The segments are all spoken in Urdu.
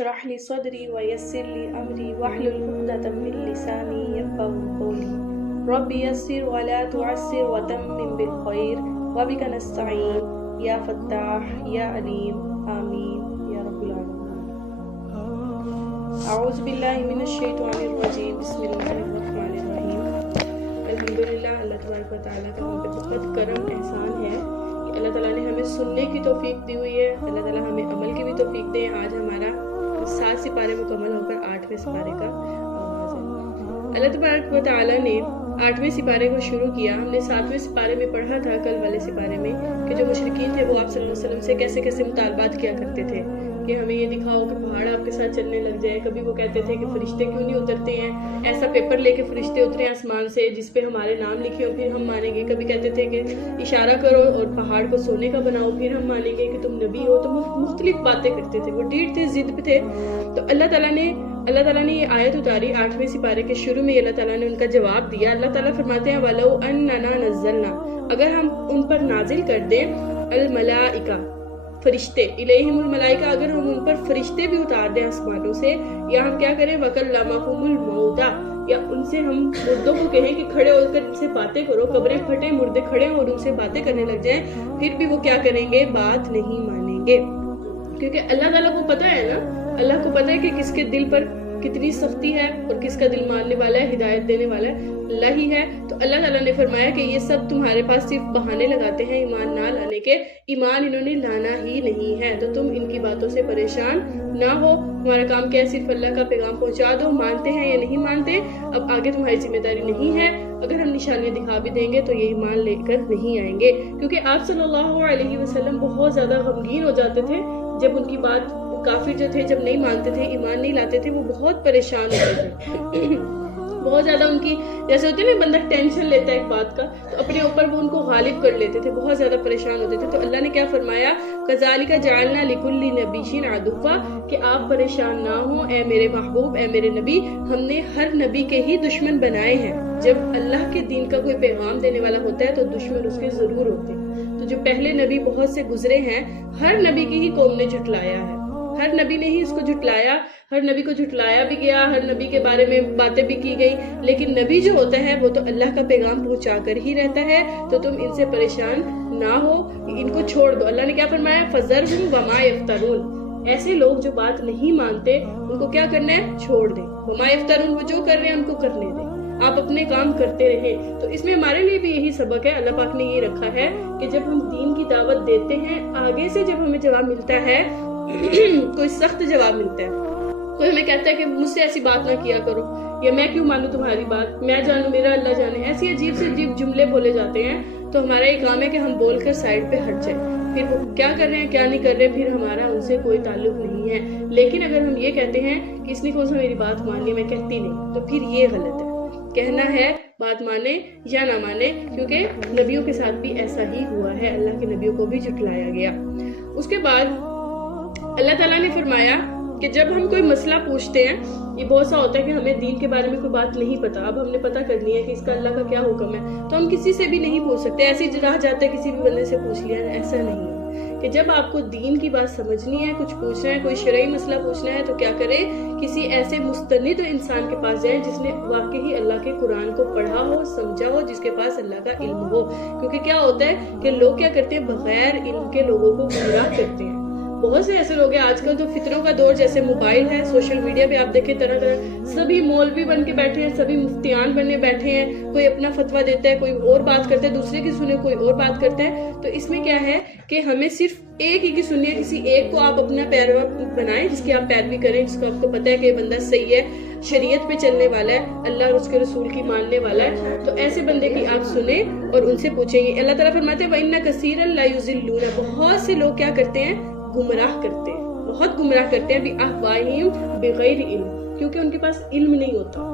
اشرح لي صدري ويسر لي أمري واحلل عقدة من لساني يفقهوا قولي رب يسر ولا تعسر وتمم بالخير وبك نستعين يا فتاح يا عليم آمين يا رب العالمين. أعوذ بالله من الشیطان الرجیم بسم اللہ الرحمن الرحیم. الحمدللہ اللہ تبارک و تعالیٰ کا ہم پہ بہت کرم احسان ہے کہ اللہ تعالیٰ نے ہمیں سننے کی توفیق دی ہوئی ہے. اللہ تعالیٰ ہمیں عمل کی بھی توفیق دے. آج ہمارا 7 سپارے مکمل ہو کر 8ویں سپارے کا آغاز ہے. اللہ تبارک و تعالیٰ نے 8ویں سپارے کو شروع کیا. ہم نے 7ویں سپارے میں پڑھا تھا کل والے سپارے میں کہ جو مشرکین تھے وہ آپ صلی اللہ علیہ وسلم سے کیسے کیسے مطالبات کیا کرتے تھے کہ ہمیں یہ دکھاؤ کہ پہاڑ آپ کے ساتھ چلنے لگ جائے. کبھی وہ کہتے تھے کہ فرشتے کیوں نہیں اترتے ہیں, ایسا پیپر لے کے فرشتے اترے آسمان سے جس پہ ہمارے نام لکھے ہو پھر ہم مانیں گے. کبھی کہتے تھے کہ اشارہ کرو اور پہاڑ کو سونے کا بناؤ پھر ہم مانیں گے کہ تم نبی ہو. تو مختلف باتیں کرتے تھے, وہ ڈیڑھ تھے, ضد پہ تھے. تو اللہ تعالیٰ نے یہ آیت اتاری 8ویں سپارے کے شروع میں. اللہ تعالیٰ نے ان کا جواب دیا. اللہ تعالیٰ فرماتے ہیں وَلَوْ أَنَّنَا نَزَّلْنَا, اگر ہم ان پر نازل کر دیں الملائکہ فرشتے, الیہم الملائکہ, اگر ہم ان پر فرشتے بھی اتار دیں آسمانوں سے, یا ہم کیا کریں وَكَلَّمَهُمُ الْمَوْتَى, یا ان سے ہم مردوں کو کہیں کہ کھڑے ہو کر ان سے باتیں کرو, قبریں پھٹے مردے کھڑے ہوں اور ان سے باتیں کرنے لگ جائیں, پھر بھی وہ کیا کریں گے, بات نہیں مانیں گے. کیونکہ اللہ تعالیٰ کو پتہ ہے نا, اللہ کو پتہ ہے کہ کس کے دل پر کتنی سختی ہے اور کس کا دل ماننے والا ہے, ہدایت دینے والا ہے اللہ ہی ہے. تو اللہ تعالیٰ نے فرمایا کہ یہ سب تمہارے پاس صرف بہانے لگاتے ہیں ایمان نہ لانے کے, ایمان انہوں نے لانا ہی نہیں ہے. تو تم ان کی باتوں سے پریشان نہ ہو, تمہارا کام کیا ہے, صرف اللہ کا پیغام پہنچا دو. مانتے ہیں یا نہیں مانتے اب آگے تمہاری ذمہ داری نہیں ہے. اگر ہم نشانیاں دکھا بھی دیں گے تو یہ ایمان لے کر نہیں آئیں گے. کیونکہ آپ صلی اللہ علیہ وسلم بہت زیادہ غمگین ہو جاتے تھے جب ان کی بات, کافر جو تھے جب نہیں مانتے تھے, ایمان نہیں لاتے تھے, وہ بہت پریشان ہوتے تھے. بہت زیادہ ان کی جیسے ہوتے ہیں نا بندہ ٹینشن لیتا ہے ایک بات کا تو اپنے اوپر وہ ان کو غالب کر لیتے تھے, بہت زیادہ پریشان ہوتے تھے. تو اللہ نے کیا فرمایا کذالک جعلنا لکل نبی عدوا, کہ آپ پریشان نہ ہوں اے میرے محبوب, اے میرے نبی, ہم نے ہر نبی کے ہی دشمن بنائے ہیں. جب اللہ کے دین کا کوئی پیغام دینے والا ہوتا ہے تو دشمن اس کے ضرور ہوتے ہیں. تو جو پہلے نبی بہت سے گزرے ہیں, ہر نبی کی ہی قوم نے جھٹلایا ہے, ہر نبی نے ہی اس کو جھٹلایا, ہر نبی کو جھٹلایا بھی گیا, ہر نبی کے بارے میں باتیں بھی کی گئی. لیکن نبی جو ہوتا ہے وہ تو اللہ کا پیغام پہنچا کر ہی رہتا ہے. تو تم ان سے پریشان نہ ہو, ان کو چھوڑ دو. اللہ نے کیا فرمایا فَذَرْهُمْ وَمَا يَفْتَرُونَ, ایسے لوگ جو بات نہیں مانتے ان کو کیا کرنا ہے, چھوڑ دیں. وَمَا يَفْتَرُونَ, وہ جو کر رہے ہیں ان کو کرنے دیں, آپ اپنے کام کرتے رہیں. تو اس میں ہمارے لیے بھی یہی سبق ہے. اللہ پاک نے یہ رکھا ہے کہ جب ہم دین کی دعوت دیتے ہیں, آگے سے جب ہمیں جواب ملتا ہے کوئی سخت جواب ملتا ہے, کوئی ہمیں کہتا ہے کہ مجھ سے ایسی بات نہ کیا کرو, یا میں کیوں مانوں تمہاری بات, میں جانوں میرا اللہ جانے, ایسی عجیب سے عجیب جملے بولے جاتے ہیں. تو ہمارا یہ کام ہے کہ ہم بول کر سائڈ پہ ہٹ جائیں. پھر وہ کیا کر رہے ہیں کیا نہیں کر رہے, پھر ہمارا ان سے کوئی تعلق نہیں ہے. لیکن اگر ہم یہ کہتے ہیں کہ اس نے کون سا میری بات مان لی, میں کہتی نہیں, تو پھر یہ غلط ہے. کہنا ہے بات مانے یا نہ مانے, کیونکہ نبیوں کے ساتھ بھی ایسا ہی ہوا ہے, اللہ کے نبیوں کو بھی جھٹلایا گیا. اس کے بعد اللہ تعالیٰ نے فرمایا کہ جب ہم کوئی مسئلہ پوچھتے ہیں, یہ بہت سا ہوتا ہے کہ ہمیں دین کے بارے میں کوئی بات نہیں پتا, اب ہم نے پتہ کرنی ہے کہ اس کا اللہ کا کیا حکم ہے, تو ہم کسی سے بھی نہیں پوچھ سکتے, ایسی راہ جاتے ہیں کسی بھی بندے سے پوچھ لیا. ایسا نہیں ہے کہ جب آپ کو دین کی بات سمجھنی ہے, کچھ پوچھنا ہے, کوئی شرعی مسئلہ پوچھنا ہے, تو کیا کریں, کسی ایسے مستند انسان کے پاس جائیں جس نے واقعی اللہ کے قرآن کو پڑھا ہو, سمجھا ہو, جس کے پاس اللہ کا علم ہو. کیونکہ کیا ہوتا ہے کہ لوگ کیا کرتے ہیں, بغیر علم کے لوگوں کو گمراہ کرتے ہیں. بہت سے ایسے لوگ ہیں آج کل تو فتنوں کا دور, جیسے موبائل ہے, سوشل میڈیا پہ آپ دیکھیں طرح طرح سبھی مولوی بن کے بیٹھے ہیں, سبھی مفتیان بننے بیٹھے ہیں, کوئی اپنا فتویٰ دیتا ہے, کوئی اور بات کرتا ہے, دوسرے کی سنے کوئی اور بات کرتا ہے. تو اس میں کیا ہے کہ ہمیں صرف ایک ہی کی سننی ہے, کسی ایک کو آپ اپنا پیروا بنائیں جس کی آپ پیروی کریں, جس کو آپ کو پتہ ہے کہ یہ بندہ صحیح ہے, شریعت پہ چلنے والا ہے, اللہ اور اس کے رسول کی ماننے والا ہے. تو ایسے بندے کی آپ سنیں اور ان سے پوچھیں گے. اللہ تعالیٰ فرماتے ہیں وَإِنَّ كَثِيرًا لَيُضِلُّونَ, بہت سے لوگ کیا کرتے ہیں, گمراہ کرتے ہیں, بہت گمراہ کرتے ہیں بِأَهْوَائِهِمْ بِغَيْرِ علم, کیونکہ ان کے پاس علم نہیں ہوتا.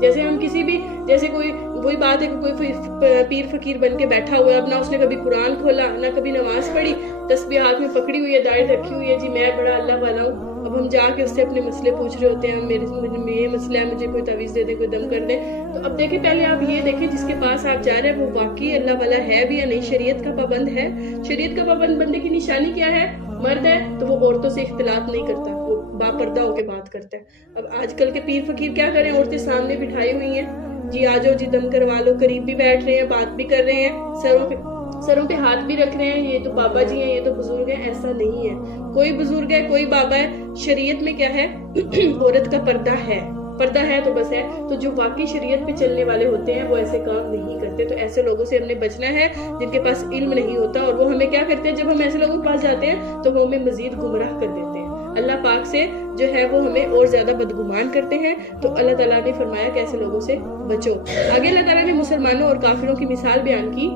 جیسے ہم کسی بھی, جیسے کوئی وہی بات ہے کہ کوئی پیر فقیر بن کے بیٹھا ہوا ہے, اب نہ اس نے کبھی قرآن کھولا, نہ کبھی نماز پڑھی, تسبیح ہاتھ میں پکڑی ہوئی ہے, داڑھی رکھی ہوئی ہے, جی میں بڑا اللہ والا ہوں. اب ہم جا کے اس سے اپنے مسئلے پوچھ رہے ہوتے ہیں, میرے یہ مسئلہ ہے, مجھے کوئی تعویذ دے دے, کوئی دم کر دے. تو اب دیکھیں, پہلے آپ یہ دیکھیں جس کے پاس آپ جا رہے ہیں وہ واقعی اللہ والا ہے بھی یا نہیں, شریعت کا پابند ہے. شریعت کا پابند بندے کی نشانی کیا ہے, مرد ہے تو وہ عورتوں سے اختلاط نہیں کرتا, وہ باپردہ ہو کے بات کرتا ہے. اب آج کل کے پیر فقیر کیا کریں, عورتیں سامنے بٹھائی ہوئی ہیں, جی آ جاؤ جی دم کروا لو, قریب بھی بیٹھ رہے ہیں, بات بھی کر رہے ہیں, سروں پہ ہاتھ بھی رکھ رہے ہیں, یہ تو بابا جی ہیں, یہ تو بزرگ ہیں. ایسا نہیں ہے, کوئی بزرگ ہے, کوئی بابا ہے. شریعت میں کیا ہے, عورت کا پردہ ہے تو بس ہے. تو جو واقعی شریعت پہ چلنے والے ہوتے ہیں وہ ایسے کام نہیں کرتے. تو ایسے لوگوں سے ہم نے بچنا ہے جن کے پاس علم نہیں ہوتا, اور وہ ہمیں کیا کرتے ہیں, جب ہم ایسے لوگوں کے پاس جاتے ہیں تو وہ ہمیں مزید گمراہ کر دیتے ہیں. اللہ پاک سے جو ہے وہ ہمیں اور زیادہ بدگمان کرتے ہیں. تو اللہ تعالیٰ نے فرمایا کہ ایسے لوگوں سے بچو. آگے اللہ تعالیٰ نے مسلمانوں اور کافروں کی مثال بیان کی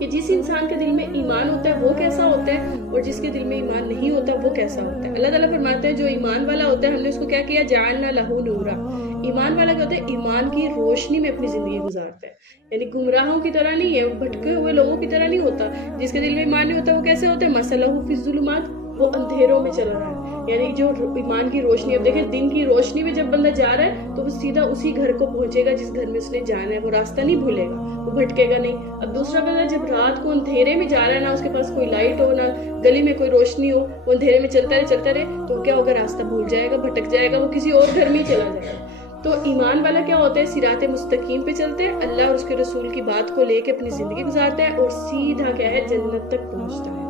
کہ جس انسان کے دل میں ایمان ہوتا ہے وہ کیسا ہوتا ہے, اور جس کے دل میں ایمان نہیں ہوتا وہ کیسا ہوتا ہے. اللہ تعالیٰ فرماتے ہیں جو ایمان والا ہوتا ہے ہم نے اس کو کیا کیا, جعلنا لہو نورا. ایمان والا کیا ہوتا ہے, ایمان کی روشنی میں اپنی زندگی گزارتا ہے, یعنی گمراہوں کی طرح نہیں ہے, بھٹکے ہوئے لوگوں کی طرح نہیں ہوتا. جس کے دل میں ایمان نہیں ہوتا وہ کیسے ہوتا ہے, مثلہ فی الظلمات, وہ اندھیروں میں چل رہا ہے. یعنی جو ایمان کی روشنی, اب دیکھیں دن کی روشنی میں جب بندہ جا رہا ہے تو وہ سیدھا اسی گھر کو پہنچے گا جس گھر میں اس نے جانا ہے, وہ راستہ نہیں بھولے گا, وہ بھٹکے گا نہیں. اب دوسرا بندہ جب رات کو اندھیرے میں جا رہا ہے, نہ اس کے پاس کوئی لائٹ ہو, نہ گلی میں کوئی روشنی ہو, وہ اندھیرے میں چلتا رہے تو کیا ہوگا, راستہ بھول جائے گا, بھٹک جائے گا, وہ کسی اور گھر میں چلا جائے گا. تو ایمان والا کیا ہوتا ہے, صراط مستقیم پہ چلتا ہے, اللہ اور اس کے رسول کی بات کو لے کے اپنی زندگی گزارتا ہے اور سیدھا کیا ہے, جنت تک پہنچتا ہے.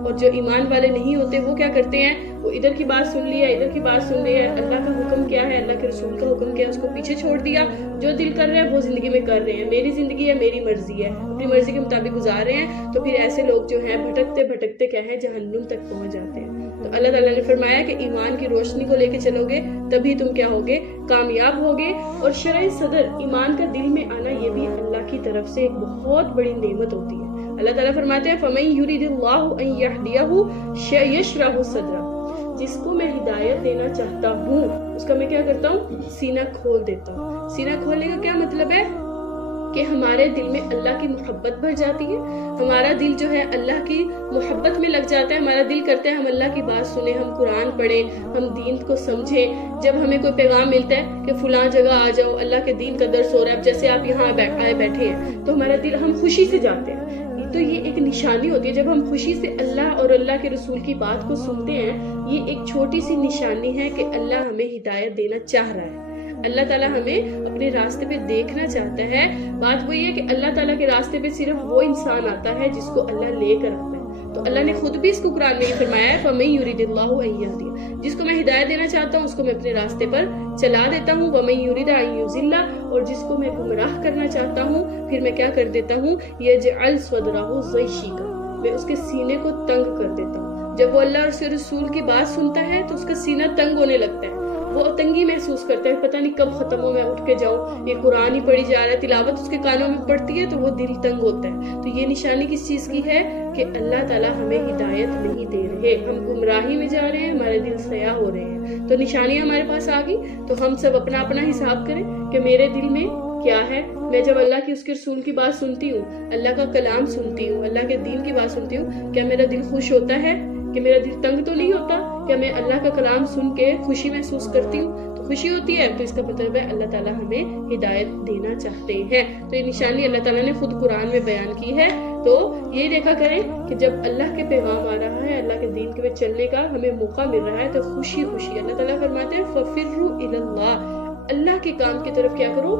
اور جو ایمان والے نہیں ہوتے وہ کیا کرتے ہیں, وہ ادھر کی بات سن لیا, ادھر کی بات سن لیا, اللہ کا حکم کیا ہے, اللہ کے رسول کا حکم کیا ہے, اس کو پیچھے چھوڑ دیا. جو دل کر رہے ہیں وہ زندگی میں کر رہے ہیں, میری زندگی ہے, میری مرضی ہے, اپنی مرضی کے مطابق گزار رہے ہیں. تو پھر ایسے لوگ جو ہیں بھٹکتے کیا ہے, جہنم تک پہنچ جاتے ہیں. تو اللہ تعالیٰ نے فرمایا کہ ایمان کی روشنی کو لے کے چلو گے تبھی تم کیا ہوگے, کامیاب ہوگے. اور شرح صدر, ایمان کا دل میں آنا, یہ بھی اللہ کی طرف سے ایک بہت بڑی نعمت ہوتی ہے. اللہ تعالیٰ فرماتے ہیں فَمَن يُرِدِ اللَّهُ أَن يَهْدِيَهُ يَشْرَحُ صَدْرَهُ, جس کو میں ہدایت دینا چاہتا ہوں اس کا میں کیا کرتا ہوں, سینہ کھول دیتا ہوں. سینہ کھولنے کا کیا مطلب ہے کہ ہمارے دل میں اللہ کی محبت بھر جاتی ہے, ہمارا دل جو ہے اللہ کی محبت میں لگ جاتا ہے, ہمارا دل کرتا ہے ہم اللہ کی بات سنیں, ہم قرآن پڑھیں, ہم دین کو سمجھیں. جب ہمیں کوئی پیغام ملتا ہے کہ فلاں جگہ آ جاؤ, اللہ کے دین کا درس ہو رہا ہے, اب جیسے آپ یہاں آئے بیٹھے ہیں, تو ہمارا دل, ہم خوشی سے جاتے ہیں. تو یہ ایک نشانی ہوتی ہے جب ہم خوشی سے اللہ اور اللہ کے رسول کی بات کو سنتے ہیں. یہ ایک چھوٹی سی نشانی ہے کہ اللہ ہمیں ہدایت دینا چاہ رہا ہے, اللہ تعالیٰ ہمیں اپنے راستے پہ دیکھنا چاہتا ہے. بات وہی ہے کہ اللہ تعالیٰ کے راستے پہ صرف وہ انسان آتا ہے جس کو اللہ لے کر آتا ہے. تو اللہ نے خود بھی اس کو قرآن میں یہ فرمایا ہے فَمَن يُرِدِ اللَّهُ أَن يَهْدِيَهُ, جس کو میں ہدایت دینا چاہتا ہوں اس کو میں اپنے راستے پر چلا دیتا ہوں. وَمَن يُرِدَ أَن يُضِلَّ, اور جس کو میں گمراہ کرنا چاہتا ہوں پھر میں کیا کر دیتا ہوں, يَجْعَلْ صَدْرَهُ ضَيِّقًا, میں اس کے سینے کو تنگ کر دیتا ہوں. جب وہ اللہ اور اس کے رسول کی بات سنتا ہے تو اس کا سینہ تنگ ہونے لگتا ہے, وہ تنگی محسوس کرتا ہے, پتہ نہیں کب ختم ہو, میں اٹھ کے جاؤں, یہ قرآن ہی پڑھی جا رہا ہے, تلاوت اس کے کانوں میں پڑتی ہے تو وہ دل تنگ ہوتا ہے. تو یہ نشانی کس چیز کی ہے کہ اللہ تعالیٰ ہمیں ہدایت نہیں دے رہے, ہم گمراہی میں جا رہے ہیں, ہمارے دل سیاہ ہو رہے ہیں. تو نشانیاں ہمارے پاس آ گئی, تو ہم سب اپنا اپنا حساب کریں کہ میرے دل میں کیا ہے. میں جب اللہ کی اس کے رسول کی بات سنتی ہوں, اللہ کا کلام سنتی ہوں, اللہ کے دین کی بات سنتی ہوں, کیا میرا دل خوش ہوتا ہے, کہ میرا دل تنگ تو نہیں ہوتا, کیا میں اللہ کا کلام سن کے خوشی محسوس کرتی ہوں, تو خوشی ہوتی ہے, تو اس کا مطلب ہے اللہ تعالیٰ ہمیں ہدایت دینا چاہتے ہیں. تو یہ نشانی اللہ تعالیٰ نے خود قرآن میں بیان کی ہے. تو یہ دیکھا کریں کہ جب اللہ کے پیغام آ رہا ہے, اللہ کے دین کے چلنے کا ہمیں موقع مل رہا ہے, تو خوشی اللہ تعالیٰ فرماتے ہیں فَفِرُّوا إِلَى اللَّهِ, اللہ کے کام کی طرف کیا کرو,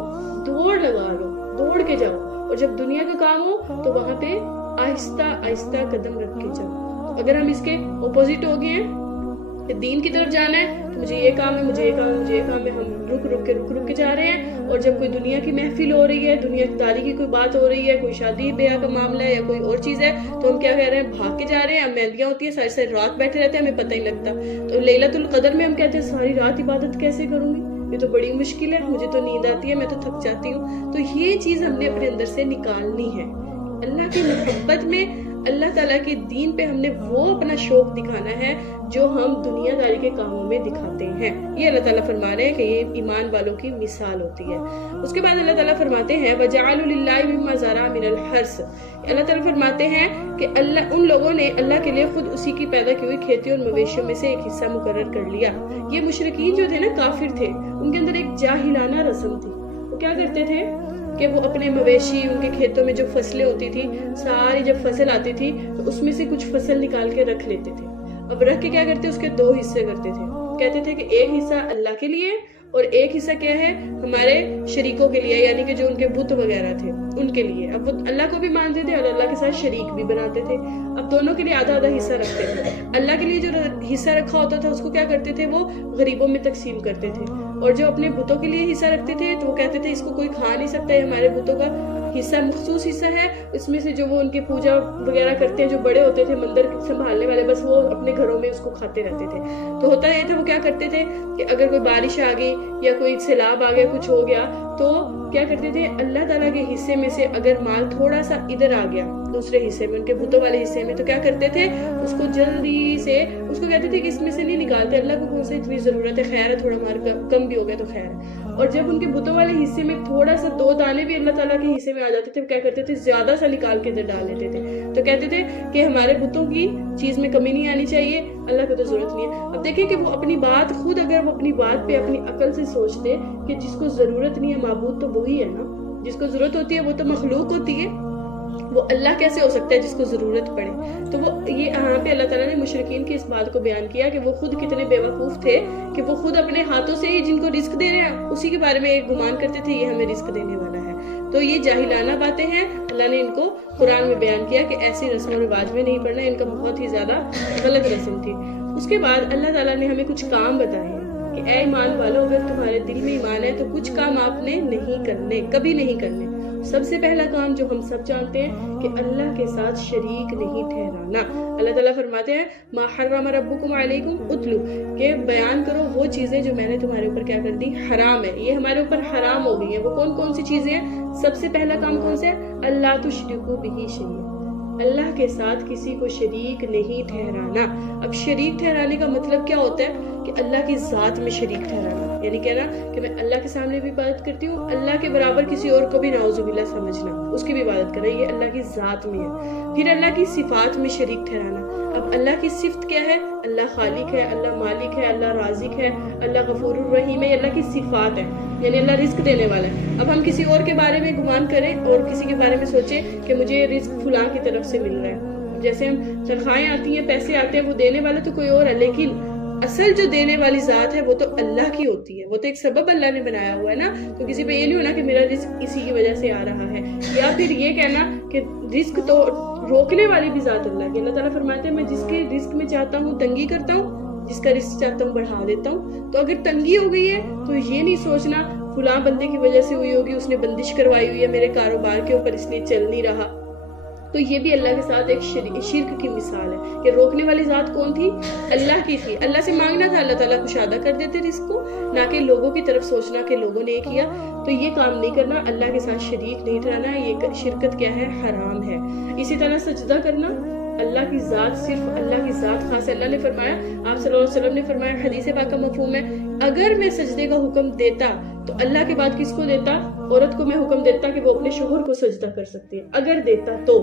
دوڑ لگا لو, دوڑ کے جاؤ. اور جب دنیا کا کام ہو تو وہاں پہ آہستہ آہستہ قدم رکھ کے جاؤ. اگر ہم اس کے اپوزٹ ہو گئے ہیں کہ دین کی طرف جانا ہے تو مجھے یہ کام ہے, مجھے یہ کام ہے, مجھے یہ کام ہے, ہم رک کے جا رہے ہیں. اور جب کوئی دنیا کی محفل ہو رہی ہے, دنیا داری کی کوئی بات ہو رہی ہے, کوئی شادی بیاہ کا معاملہ ہے یا کوئی اور چیز ہے, تو ہم کیا کہہ رہے ہیں, بھاگ کے جا رہے ہیں. مہندیاں ہوتی ہیں, ساری رات بیٹھے رہتے ہیں, ہمیں پتہ ہی لگتا. تو لیلۃ القدر میں ہم کہتے ہیں ساری رات عبادت کیسے کروں گی, یہ تو بڑی مشکل ہے, مجھے تو نیند آتی ہے, میں تو تھک جاتی ہوں. تو یہ چیز ہم نے اپنے اندر سے نکالنی ہے. اللہ کی محبت میں, اللہ تعالیٰ کے دین پہ ہم نے وہ اپنا شوق دکھانا ہے جو ہم دنیا داری کے کاموں میں دکھاتے ہیں. یہ اللہ تعالیٰ فرما رہے ہیں کہ یہ ایمان والوں کی مثال ہوتی ہے. اس کے بعد اللہ تعالیٰ فرماتے ہیں وَجَعَلُوا لِلَّهِ مِمَّا زَرَعَ مِنَ الْحَرْثِ, اللہ تعالیٰ فرماتے ہیں کہ ان لوگوں نے اللہ کے لیے خود اسی کی پیدا کی ہوئی کھیتی اور مویشیوں میں سے ایک حصہ مقرر کر لیا. یہ مشرکین جو تھے نا, کافر تھے, ان کے اندر ایک جاہلانہ رسم تھی. وہ کیا کرتے تھے کہ وہ اپنے مویشی, ان کے کھیتوں میں جو فصلیں ہوتی تھی, ساری جب فصل آتی تھی تو اس میں سے کچھ فصل نکال کے رکھ لیتے تھے. اب رکھ کے کیا کرتے, اس کے 2 حصے کرتے تھے. کہتے تھے کہ ایک حصہ اللہ کے لیے اور ایک حصہ کیا ہے ہمارے شریکوں کے لیے، یعنی کہ جو ان کے بت وغیرہ تھے ان کے لیے. اب وہ اللہ کو بھی مانتے تھے اور اللہ کے ساتھ شریک بھی بناتے تھے. اب دونوں کے لیے آدھا آدھا حصہ رکھتے تھے. اللہ کے لیے جو حصہ رکھا ہوتا تھا اس کو کیا کرتے تھے، وہ غریبوں میں تقسیم کرتے تھے. اور جو اپنے بتوں کے لیے حصہ رکھتے تھے تو وہ کہتے تھے اس کو کوئی کھا نہیں سکتا، یہ ہمارے بتوں کا حصہ مخصوص حصہ ہے، اس میں سے جو وہ ان کی پوجا وغیرہ کرتے ہیں، جو بڑے ہوتے تھے مندر سنبھالنے والے، بس وہ اپنے گھروں میں اس کو کھاتے رہتے تھے. تو ہوتا یہ تھا وہ کیا کرتے تھے کہ اگر کوئی بارش آ گئی یا کوئی سیلاب آ گیا، کچھ ہو گیا، تو کیا کرتے تھے اللہ تعالیٰ کے حصے میں سے اگر مال تھوڑا سا ادھر آ گیا دوسرے حصے میں، ان کے بتوں والے حصے میں، تو کیا کرتے تھے اس کو جلدی سے اس کو کہتے تھے کہ اس میں سے نہیں نکالتے، اللہ کو کون سا اتنی ضرورت ہے، خیر ہے تھوڑا مار کم بھی ہو گیا تو خیر ہے. اور جب ان کے بتوں والے حصے میں تھوڑا سا 2 دانے بھی اللہ تعالیٰ کے حصے میں آ جاتے تھے، وہ کیا کرتے تھے زیادہ سا نکال کے ادھر ڈال لیتے تھے. تو کہتے تھے کہ ہمارے بتوں کی چیز میں کمی نہیں آنی چاہیے، اللہ کو تو ضرورت نہیں ہے. اب دیکھیں کہ وہ اپنی بات خود اگر وہ اپنی بات پہ اپنی عقل سے سوچتے کہ جس کو ضرورت نہیں ہے معبود تو وہی ہے نا، جس کو ضرورت ہوتی ہے وہ تو مخلوق ہوتی ہے، وہ اللہ کیسے ہو سکتا ہے جس کو ضرورت پڑے. تو وہ یہ یہاں پہ اللہ تعالیٰ نے مشرکین کی اس بات کو بیان کیا کہ وہ خود کتنے بے وقوف تھے کہ وہ خود اپنے ہاتھوں سے ہی جن کو رزق دے رہے ہیں اسی کے بارے میں ایک گمان کرتے تھے یہ ہمیں رزق دینے والا ہے. تو یہ جاہلانہ باتیں ہیں، اللہ نے ان کو قرآن میں بیان کیا کہ ایسی رسم و رواج میں نہیں پڑھنا، ان کا بہت ہی زیادہ غلط رسم تھی. اس کے بعد اللہ تعالیٰ نے ہمیں کچھ کام بتائے ہیں کہ اے ایمان والو، اگر تمہارے دل میں ایمان ہے تو کچھ کام آپ نے نہیں کرنے، کبھی نہیں کرنے. سب سے پہلا کام جو ہم سب جانتے ہیں کہ اللہ کے ساتھ شریک نہیں ٹھہرانا. اللہ تعالیٰ فرماتے ہیں ما حرم ربکم علیکم اتلو، کہ بیان کرو وہ چیزیں جو میں نے تمہارے اوپر کیا کر دی، حرام ہے، یہ ہمارے اوپر حرام ہو گئی ہیں. وہ کون کون سی چیزیں ہیں؟ سب سے پہلا کام کون سا ہے؟ اللہ تشرکوا بہ شیئا، اللہ کے ساتھ کسی کو شریک نہیں ٹھہرانا. اب شریک ٹھہرانے کا مطلب کیا ہوتا ہے کہ اللہ کی ذات میں شریک ٹھہرانا، یعنی کہنا کہ میں اللہ کے سامنے بھی عبادت کرتی ہوں، اللہ کے برابر کسی اور کو بھی نعوذ باللہ سمجھنا، اس کی بھی عبادت کرنا، یہ اللہ کی ذات میں ہے. پھر اللہ کی صفات میں شریک ٹھہرانا. اب اللہ کی صفت کیا ہے؟ اللہ خالق ہے، اللہ مالک ہے، اللہ رازق ہے، اللہ غفور الرحیم ہے، یہ اللہ کی صفات ہے، یعنی اللہ رزق دینے والا ہے. اب ہم کسی اور کے بارے میں گمان کریں اور کسی کے بارے میں سوچیں کہ مجھے رزق فلاں کی طرف سے مل رہا ہے، جیسے ہم تنخواہیں آتی ہیں، پیسے آتے ہیں، وہ دینے والا تو کوئی اور ہے، لیکن اصل جو دینے والی ذات ہے وہ تو اللہ کی ہوتی ہے، وہ تو ایک سبب اللہ نے بنایا ہوا ہے نا. تو کسی پہ یہ نہیں ہونا کہ میرا رزق اسی کی وجہ سے آ رہا ہے، یا پھر یہ کہنا کہ رزق تو روکنے والی بھی ذات اللہ کی. اللہ تعالیٰ فرماتے ہیں میں جس کے رزق میں چاہتا ہوں تنگی کرتا ہوں، جس کا رزق چاہتا ہوں بڑھا دیتا ہوں. تو اگر تنگی ہو گئی ہے تو یہ نہیں سوچنا فلاں بندے کی وجہ سے ہوئی ہوگی، اس نے بندش کروائی ہوئی ہے میرے کاروبار کے اوپر، اس لیے چل نہیں رہا. تو یہ بھی اللہ کے ساتھ ایک شرک کی مثال ہے کہ روکنے والی ذات کون تھی؟ اللہ کی تھی. اللہ سے مانگنا تھا، اللہ تعالیٰ کشادہ کر دیتے رزق کو، نہ کہ لوگوں کی طرف سوچنا کہ لوگوں نے یہ کیا. تو یہ کام نہیں کرنا، اللہ کے ساتھ شریک نہیں ٹھہرانا، یہ شرکت کیا ہے؟ حرام ہے. اسی طرح سجدہ کرنا، اللہ کی ذات صرف اللہ کی ذات خاص ہے. اللہ نے فرمایا، آپ صلی اللہ علیہ وسلم نے فرمایا، حدیث پاک کا مفہوم ہے، اگر میں سجدے کا حکم دیتا تو اللہ کے بعد کس کو دیتا؟ عورت کو میں حکم دیتا کہ وہ اپنے شوہر کو سجدہ کر سکتی ہے، اگر دیتا تو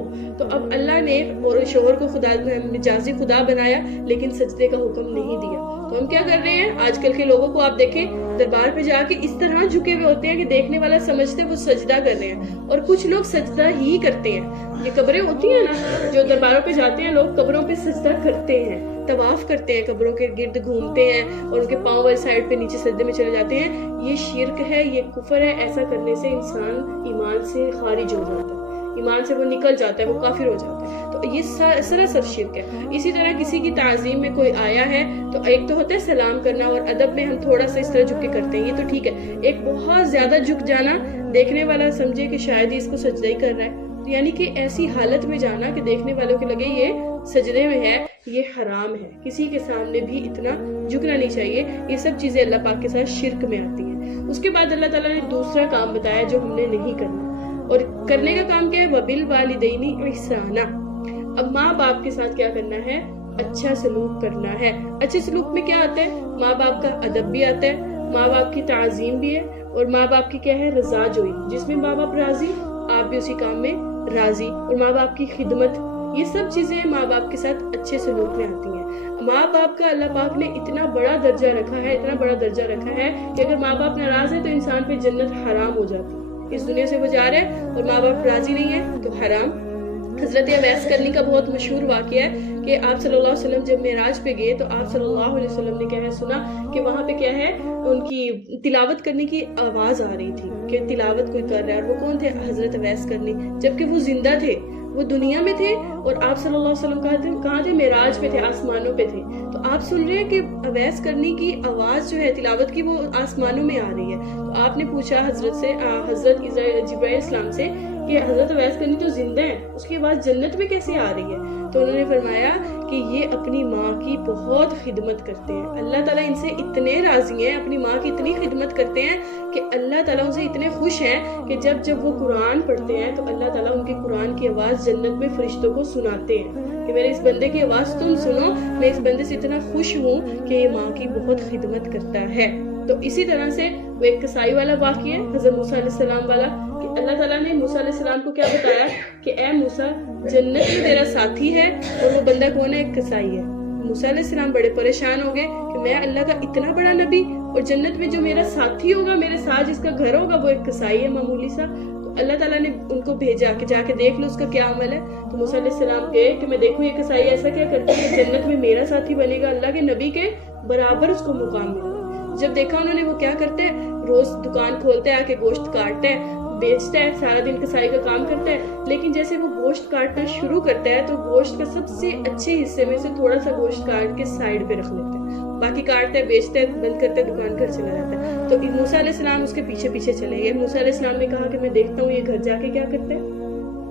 اب اللہ نے اور شوہر کو خدا مجازی خدا بنایا لیکن سجدے کا حکم نہیں دیا. تو ہم کیا کر رہے ہیں؟ آج کل کے لوگوں کو آپ دیکھیں دربار پہ جا کے اس طرح جھکے ہوئے ہوتے ہیں کہ دیکھنے والا سمجھتے وہ سجدہ کر رہے ہیں، اور کچھ لوگ سجدہ ہی کرتے ہیں. یہ قبریں ہوتی ہیں نا، جو درباروں پہ جاتے ہیں لوگ قبروں پہ سجدہ کرتے ہیں، طواف کرتے ہیں، قبروں کے گرد گھومتے ہیں اور ان کے پاؤں والی سائڈ پہ نیچے سجدے میں چلے جاتے ہیں. یہ شرک ہے، یہ کفر ہے. ایسا کرنے سے انسان ایمان سے خارج ہو جاتا ہے، ایمان سے وہ نکل جاتا ہے، وہ کافر ہو جاتا ہے. تو یہ سراسر شرک ہے. اسی طرح کسی کی تعظیم میں کوئی آیا ہے تو ایک تو ہوتا ہے سلام کرنا، اور ادب میں ہم تھوڑا سا اس طرح جھک کے کرتے ہیں، یہ تو ٹھیک ہے. ایک بہت زیادہ جھک جانا، دیکھنے والا سمجھے کہ شاید ہی اس کو سجدہ ہی کر رہا ہے، یعنی کہ ایسی حالت میں جانا کہ دیکھنے والوں کے لگے یہ سجدے میں ہے، یہ حرام ہے. کسی کے سامنے بھی اتنا جھکنا نہیں چاہیے. یہ سب چیزیں اللہ پاک کے ساتھ شرک میں آتی ہیں. اس کے بعد اللہ تعالیٰ نے دوسرا کام بتایا جو ہم نے نہیں کرنا، اور کرنے کا کام کیا ہے؟ وَبِالْوَالِدَيْنِ إِحْسَانًا. اب ماں باپ کے ساتھ کیا کرنا ہے؟ اچھا سلوک کرنا ہے. اچھے سلوک میں کیا آتا ہے؟ ماں باپ کا ادب بھی آتا ہے، ماں باپ کی تعظیم بھی ہے، اور ماں باپ کی کیا ہے؟ رضا جوئی. جس میں ماں باپ راضی آپ بھی اسی کام میں راضی، اور ماں باپ کی خدمت، یہ سب چیزیں ماں باپ کے ساتھ اچھے سلوک میں آتی ہیں. ماں باپ کا اللہ پاک نے اتنا بڑا درجہ رکھا ہے، اتنا بڑا درجہ رکھا ہے کہ اگر ماں باپ ناراض ہے تو انسان پہ جنت حرام ہو جاتی ہے. اس دنیا سے وہ جا رہا ہے اور ماں باپ راضی نہیں ہے تو حرام. حضرت اویس کرنی کا بہت مشہور واقعہ ہے کہ آپ صلی اللہ علیہ وسلم جب معراج پہ گئے تو آپ صلی اللہ علیہ وسلم نے کیا ہے سنا کہ وہاں پہ کیا ہے ان کی تلاوت کرنے کی آواز آ رہی تھی کہ تلاوت کوئی کر رہا ہے، اور وہ کون تھے؟ حضرت اویس کرنی، جبکہ وہ زندہ تھے، وہ دنیا میں تھے، اور آپ صلی اللہ علیہ وسلم کہاں تھے؟ معراج پہ تھے، آسمانوں پہ تھے۔ تو آپ سن رہے ہیں کہ اویس کرنی کی آواز جو ہے تلاوت کی وہ آسمانوں میں آ رہی ہے۔ تو آپ نے پوچھا حضرت جبرائیل السلام سے کہ حضرت اویس کرنی تو زندہ ہیں، اس کی آواز جنت میں کیسے آ رہی ہے؟ تو انہوں نے فرمایا کہ یہ اپنی ماں کی بہت خدمت کرتے ہیں، اللہ تعالیٰ ان سے اتنے راضی ہیں، اپنی ماں کی اتنی خدمت کرتے ہیں کہ اللہ تعالیٰ ان سے اتنے خوش ہیں کہ جب وہ قرآن پڑھتے ہیں تو اللہ تعالیٰ ان کے قرآن کی آواز جنت میں فرشتوں کو سناتے ہیں کہ میرے اس بندے کی آواز تم سنو، میں اس بندے سے اتنا خوش ہوں کہ یہ ماں کی بہت خدمت کرتا ہے۔ تو اسی طرح سے وہ ایک کسائی والا واقعہ ہے، حضرت موسیٰ علیہ السلام والا، کہ اللہ تعالیٰ نے موسیٰ علیہ السلام کو کیا بتایا کہ اے موسیٰ جنت میں تیرا ساتھی ہے، اور وہ بندہ کون ہے؟ ایک کسائی ہے۔ موسیٰ علیہ السلام بڑے پریشان ہو گئے کہ میں اللہ کا اتنا بڑا نبی، اور جنت میں جو میرا ساتھی ہوگا، میرے ساتھ جس کا گھر ہوگا، وہ ایک کسائی ہے معمولی سا۔ تو اللہ تعالیٰ نے ان کو بھیجا کہ جا کے دیکھ لو اس کا کیا عمل ہے۔ تو موسیٰ علیہ السلام گئے کہ میں دیکھوں یہ کسائی ایسا کیا کرتی ہے، جنت میں میرا ساتھی بنے گا، اللہ کے نبی کے برابر اس کو مقام ملے گا۔ جب دیکھا انہوں نے وہ کیا کرتے ہیں، روز دکان کھولتے ہیں، آ کے گوشت کاٹتے ہیں، بیچتا ہے، سارا دن کسائی کا کام کرتا ہے، لیکن جیسے وہ گوشت کاٹنا شروع کرتا ہے تو گوشت کا سب سے اچھے حصے میں سے تھوڑا سا گوشت کاٹ کے سائیڈ پہ رکھ لیتے ہیں، باقی کاٹتا ہے، بیچتا ہے، بند کرتا ہے، دکان گھر چلا جاتا ہے۔ تو موسیٰ علیہ السلام اس کے پیچھے پیچھے چلے گئے۔ موسیٰ علیہ السلام نے کہا کہ میں دیکھتا ہوں یہ گھر جا کے کیا کرتا ہے۔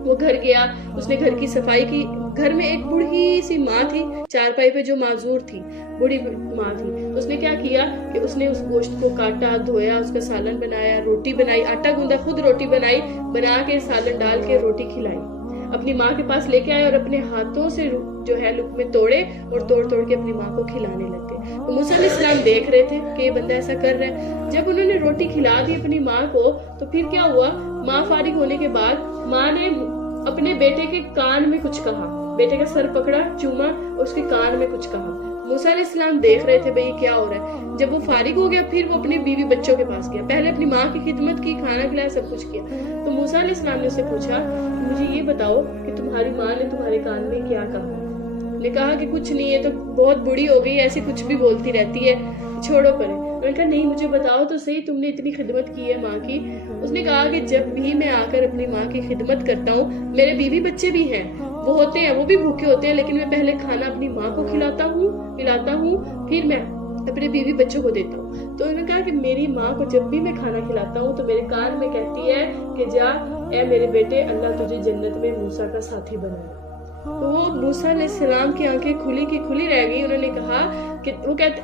وہ گھر گیا، اس نے گھر کی صفائی کی۔ گھر میں ایک بوڑھی سی ماں تھی، چارپائی پہ جو معذور تھی، بوڑھی ماں تھی۔ اس نے کیا کیا کہ اس نے اس گوشت کو کاٹا، دھویا، اس کا سالن بنایا، روٹی بنائی، آٹا گوندا، خود روٹی بنائی، بنا کے سالن ڈال کے روٹی کھلائی، اپنی ماں کے پاس لے کے آئے، اور اپنے ہاتھوں سے جو ہے لقمے توڑے اور توڑ توڑ کے اپنی ماں کو کھلانے لگ گئے۔ تو موسیٰ علیہ السلام دیکھ رہے تھے کہ یہ بندہ ایسا کر رہا ہے۔ جب انہوں نے روٹی کھلا دی اپنی ماں کو تو پھر کیا ہوا، ماں فارغ ہونے کے بعد ماں نے اپنے بیٹے کے کان میں کچھ کہا، بیٹے کا سر پکڑا، چوما، اور اس کے کان میں کچھ کہا۔ موسیٰ علیہ السلام دیکھ رہے تھے بھئی کیا ہو رہا ہے۔ جب وہ فارغ ہو گیا پھر وہ اپنی بیوی بچوں کے پاس گیا، پہلے اپنی ماں کی خدمت کی، کھانا کھلایا، سب کچھ کیا۔ تو موسیٰ علیہ السلام نے اسے پوچھا مجھے یہ بتاؤ کہ تمہاری ماں نے تمہارے کان میں کیا کہا؟ نے کہا کہ کچھ نہیں ہے، تو بہت بڑی ہو گئی، ایسے کچھ بھی بولتی رہتی ہے، چھوڑو پرے۔ میں نے کہا نہیں مجھے بتاؤ تو صحیح، تم نے اتنی خدمت کی ہے ماں کی۔ اس نے کہا کہ جب بھی میں آ کر اپنی ماں کی خدمت کرتا ہوں، میرے بیوی بچے بھی ہیں، وہ ہوتے ہیں، وہ بھی بھوکے ہوتے ہیں، لیکن میں پہلے کھانا اپنی ماں کو کھلاتا ہوں، پلاتا ہوں، پھر میں اپنے بیوی بچوں کو دیتا ہوں۔ تو انہوں نے کہا کہ میری ماں کو جب بھی میں کھانا کھلاتا ہوں تو میرے کان میں کہتی ہے کہ جا اے میرے بیٹے، اللہ تجھے جنت میں موسیٰ کا ساتھی بنائے۔ تو وہ موسیٰ علیہ السلام کی آنکھیں کھلی کی کھلی رہ گئی۔ انہوں نے کہا کہ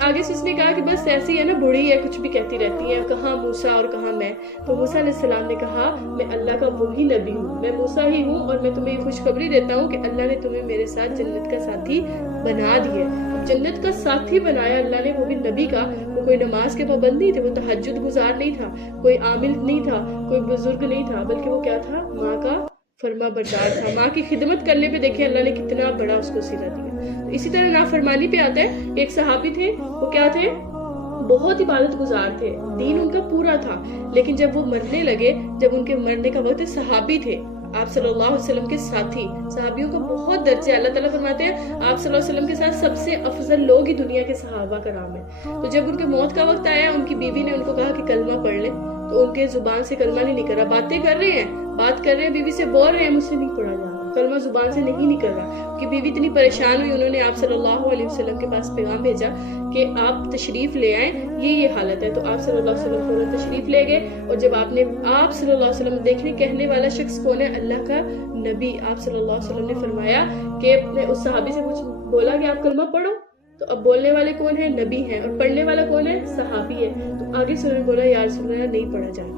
آگے سے اس نے کہا کہ بس ایسی ہے نا، بڑی ہے، کچھ بھی کہتی رہتی ہے، کہاں موسیٰ اور کہاں میں۔ تو موسیٰ علیہ السلام نے کہا میں اللہ کا وہی نبی ہوں، میں موسیٰ ہی ہوں، اور میں تمہیں یہ خوشخبری دیتا ہوں کہ اللہ نے تمہیں میرے ساتھ جنت کا ساتھی بنا دیا۔ جنت کا ساتھی بنایا اللہ نے، وہ بھی نبی کا۔ وہ کوئی نماز کے پابند نہیں تھے، وہ تہجد گزار نہیں تھا، کوئی عامل نہیں تھا، کوئی بزرگ نہیں تھا، بلکہ وہ کیا تھا، ماں کا فرما بردار تھا۔ ماں کی خدمت کرنے پہ دیکھیں اللہ نے کتنا بڑا اس کو صلہ دیا۔ تو اسی طرح نافرمانی پہ آتا ہے، ایک صحابی تھے، وہ کیا تھے، بہت عبادت گزار تھے، دین ان کا پورا تھا، لیکن جب وہ مرنے لگے، جب ان کے مرنے کا وقت، صحابی تھے، آپ صلی اللہ علیہ وسلم کے ساتھی، صحابیوں کا بہت درجہ، اللہ تعالیٰ فرماتے ہیں آپ صلی اللہ علیہ وسلم کے ساتھ سب سے افضل لوگ ہی دنیا کے صحابہ کرام ہیں۔ تو جب ان کے موت کا وقت آیا، ان کی بیوی نے ان کو کہا کہ کلمہ پڑھ لیں، تو ان کے زبان سے کلمہ نہیں نکل رہا، باتیں کر رہے ہیں، بات کر رہے ہیں، بیوی سے بول رہے ہیں، مجھ سے نہیں پڑھا جا رہا، کلمہ زبان سے نہیں نکل رہا۔ کہ بیوی اتنی پریشان ہوئی، انہوں نے آپ صلی اللہ علیہ وسلم کے پاس پیغام بھیجا کہ آپ تشریف لے آئیں، یہ حالت ہے۔ تو آپ صلی اللہ علیہ وسلم فوراً تشریف لے گئے، اور جب آپ صلی اللہ علیہ وسلم دیکھنے، کہنے والا شخص کون ہے، اللہ کا نبی، آپ صلی اللہ علیہ وسلم نے فرمایا کہ اس صحابی سے بولا کہ آپ کلمہ پڑھو، تو اب بولنے والے کون ہیں، نبی ہیں، اور پڑھنے والا کون ہے، صحابی ہے۔ تو آگے سے انہوں نے بولا یا رسول اللہ نہیں پڑھا جائے۔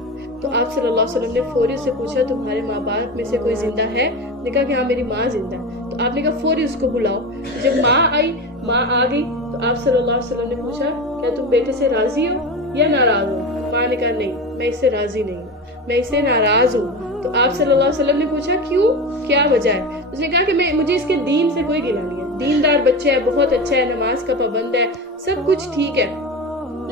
تو آپ صلی اللہ علیہ وسلم نے فوری سے پوچھا تمہارے ماں باپ میں سے کوئی زندہ ہے؟ نے کہا کہ ہاں میری ماں زندہ ہے۔ تو آپ نے کہا فوری اس کو بلاؤ۔ جب ماں آئی، ماں آ گئی، تو آپ صلی اللہ علیہ وسلم نے پوچھا کیا تم بیٹے سے راضی ہو یا ناراض ہو؟ ماں نے کہا نہیں، میں اس سے راضی نہیں ہوں، میں اس سے ناراض ہوں۔ تو آپ صلی اللہ علیہ وسلم نے پوچھا کیوں، کیا وجہ ہے؟ اس نے کہا کہ مجھے اس کے دین سے کوئی گلہ نہیں ہے، دیندار بچہ ہے، بہت اچھا ہے، نماز کا پابند ہے، سب کچھ ٹھیک ہے،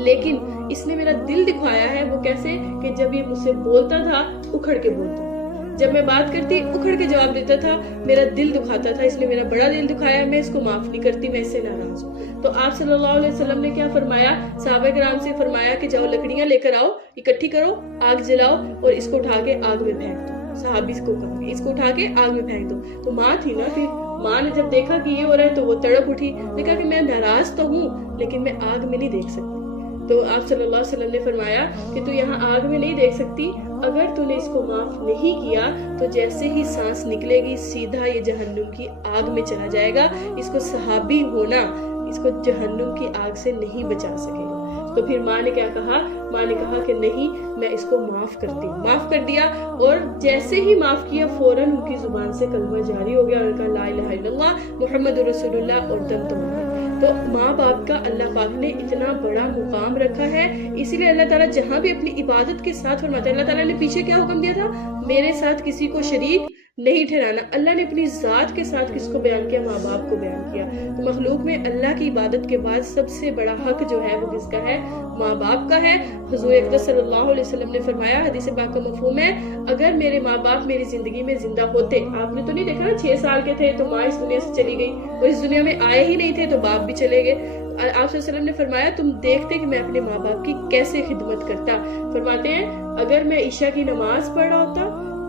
لیکن اس نے میرا دل دکھایا ہے۔ وہ کیسے کہ جب یہ مجھ سے بولتا تھا اکھڑ کے بولتا، جب میں بات کرتی اکھڑ کے جواب دیتا تھا، میرا دل دکھاتا تھا، اس نے میرا بڑا دل دکھایا، میں اس کو معاف نہیں کرتی، میں اس سے ناراض ہوں۔ تو آپ صلی اللہ علیہ وسلم نے کیا فرمایا؟ صحابہ کرام سے فرمایا کہ جاؤ لکڑیاں لے کر آؤ، اکٹھی کرو، آگ جلاؤ اور اس کو اٹھا کے آگ میں پھینک دو۔ صحابی کو کہا کہ اس کو اٹھا کے آگ میں پھینک دو۔ تو ماں تھی نا، پھر ماں نے جب دیکھا کہ یہ ہو رہا ہے تو وہ تڑپ اٹھی، نے کہا کہ میں ناراض تو ہوں لیکن میں آگ میں نہیں دیکھ سکتی۔ تو آپ صلی اللہ علیہ وسلم نے فرمایا کہ تو یہاں آگ میں نہیں دیکھ سکتی، اگر تو نے اس کو معاف نہیں کیا تو جیسے ہی سانس نکلے گی سیدھا یہ جہنم کی آگ میں چلا جائے گا، اس کو صحابی ہونا اس کو جہنم کی آگ سے نہیں بچا سکے گا۔ تو پھر ماں نے کیا کہا؟ ماں نے کہا کہ نہیں، میں اس کو معاف کرتی ہوں۔ معاف کر دیا، اور جیسے ہی معاف کیا فوراً ان کی زبان سے کلمہ جاری ہو گیا اور کہا لا الہ الا اللہ محمد رسول اللہ، اور دم توڑ۔ تو ماں باپ کا اللہ پاک نے اتنا بڑا مقام رکھا ہے، اسی لیے اللہ تعالیٰ جہاں بھی اپنی عبادت کے ساتھ فرماتا ہے، اللہ تعالیٰ نے پیچھے کیا حکم دیا تھا؟ میرے ساتھ کسی کو شریک نہیں ٹھہرانا۔ اللہ نے اپنی ذات کے ساتھ کس کو بیان کیا؟ ماں باپ کو بیان کیا۔ تو مخلوق میں اللہ کی عبادت کے بعد سب سے بڑا حق جو ہے وہ کس کا ہے؟ ماں باپ کا ہے۔ حضور اقدس صلی اللہ علیہ وسلم نے فرمایا، حدیث پاک کا مفہوم ہے، اگر میرے ماں باپ میری زندگی میں زندہ ہوتے، آپ نے تو نہیں دیکھا نا 6 سال کے تھے تو ماں اس دنیا سے چلی گئی، اور اس دنیا میں آئے ہی نہیں تھے تو باپ بھی چلے گئے۔ آپ صلی اللہ علیہ وسلم نے فرمایا تم دیکھتے کہ میں اپنے ماں باپ کی کیسے خدمت کرتا۔ فرماتے ہیں اگر میں عشاء کی نماز پڑھ رہا ہوتا،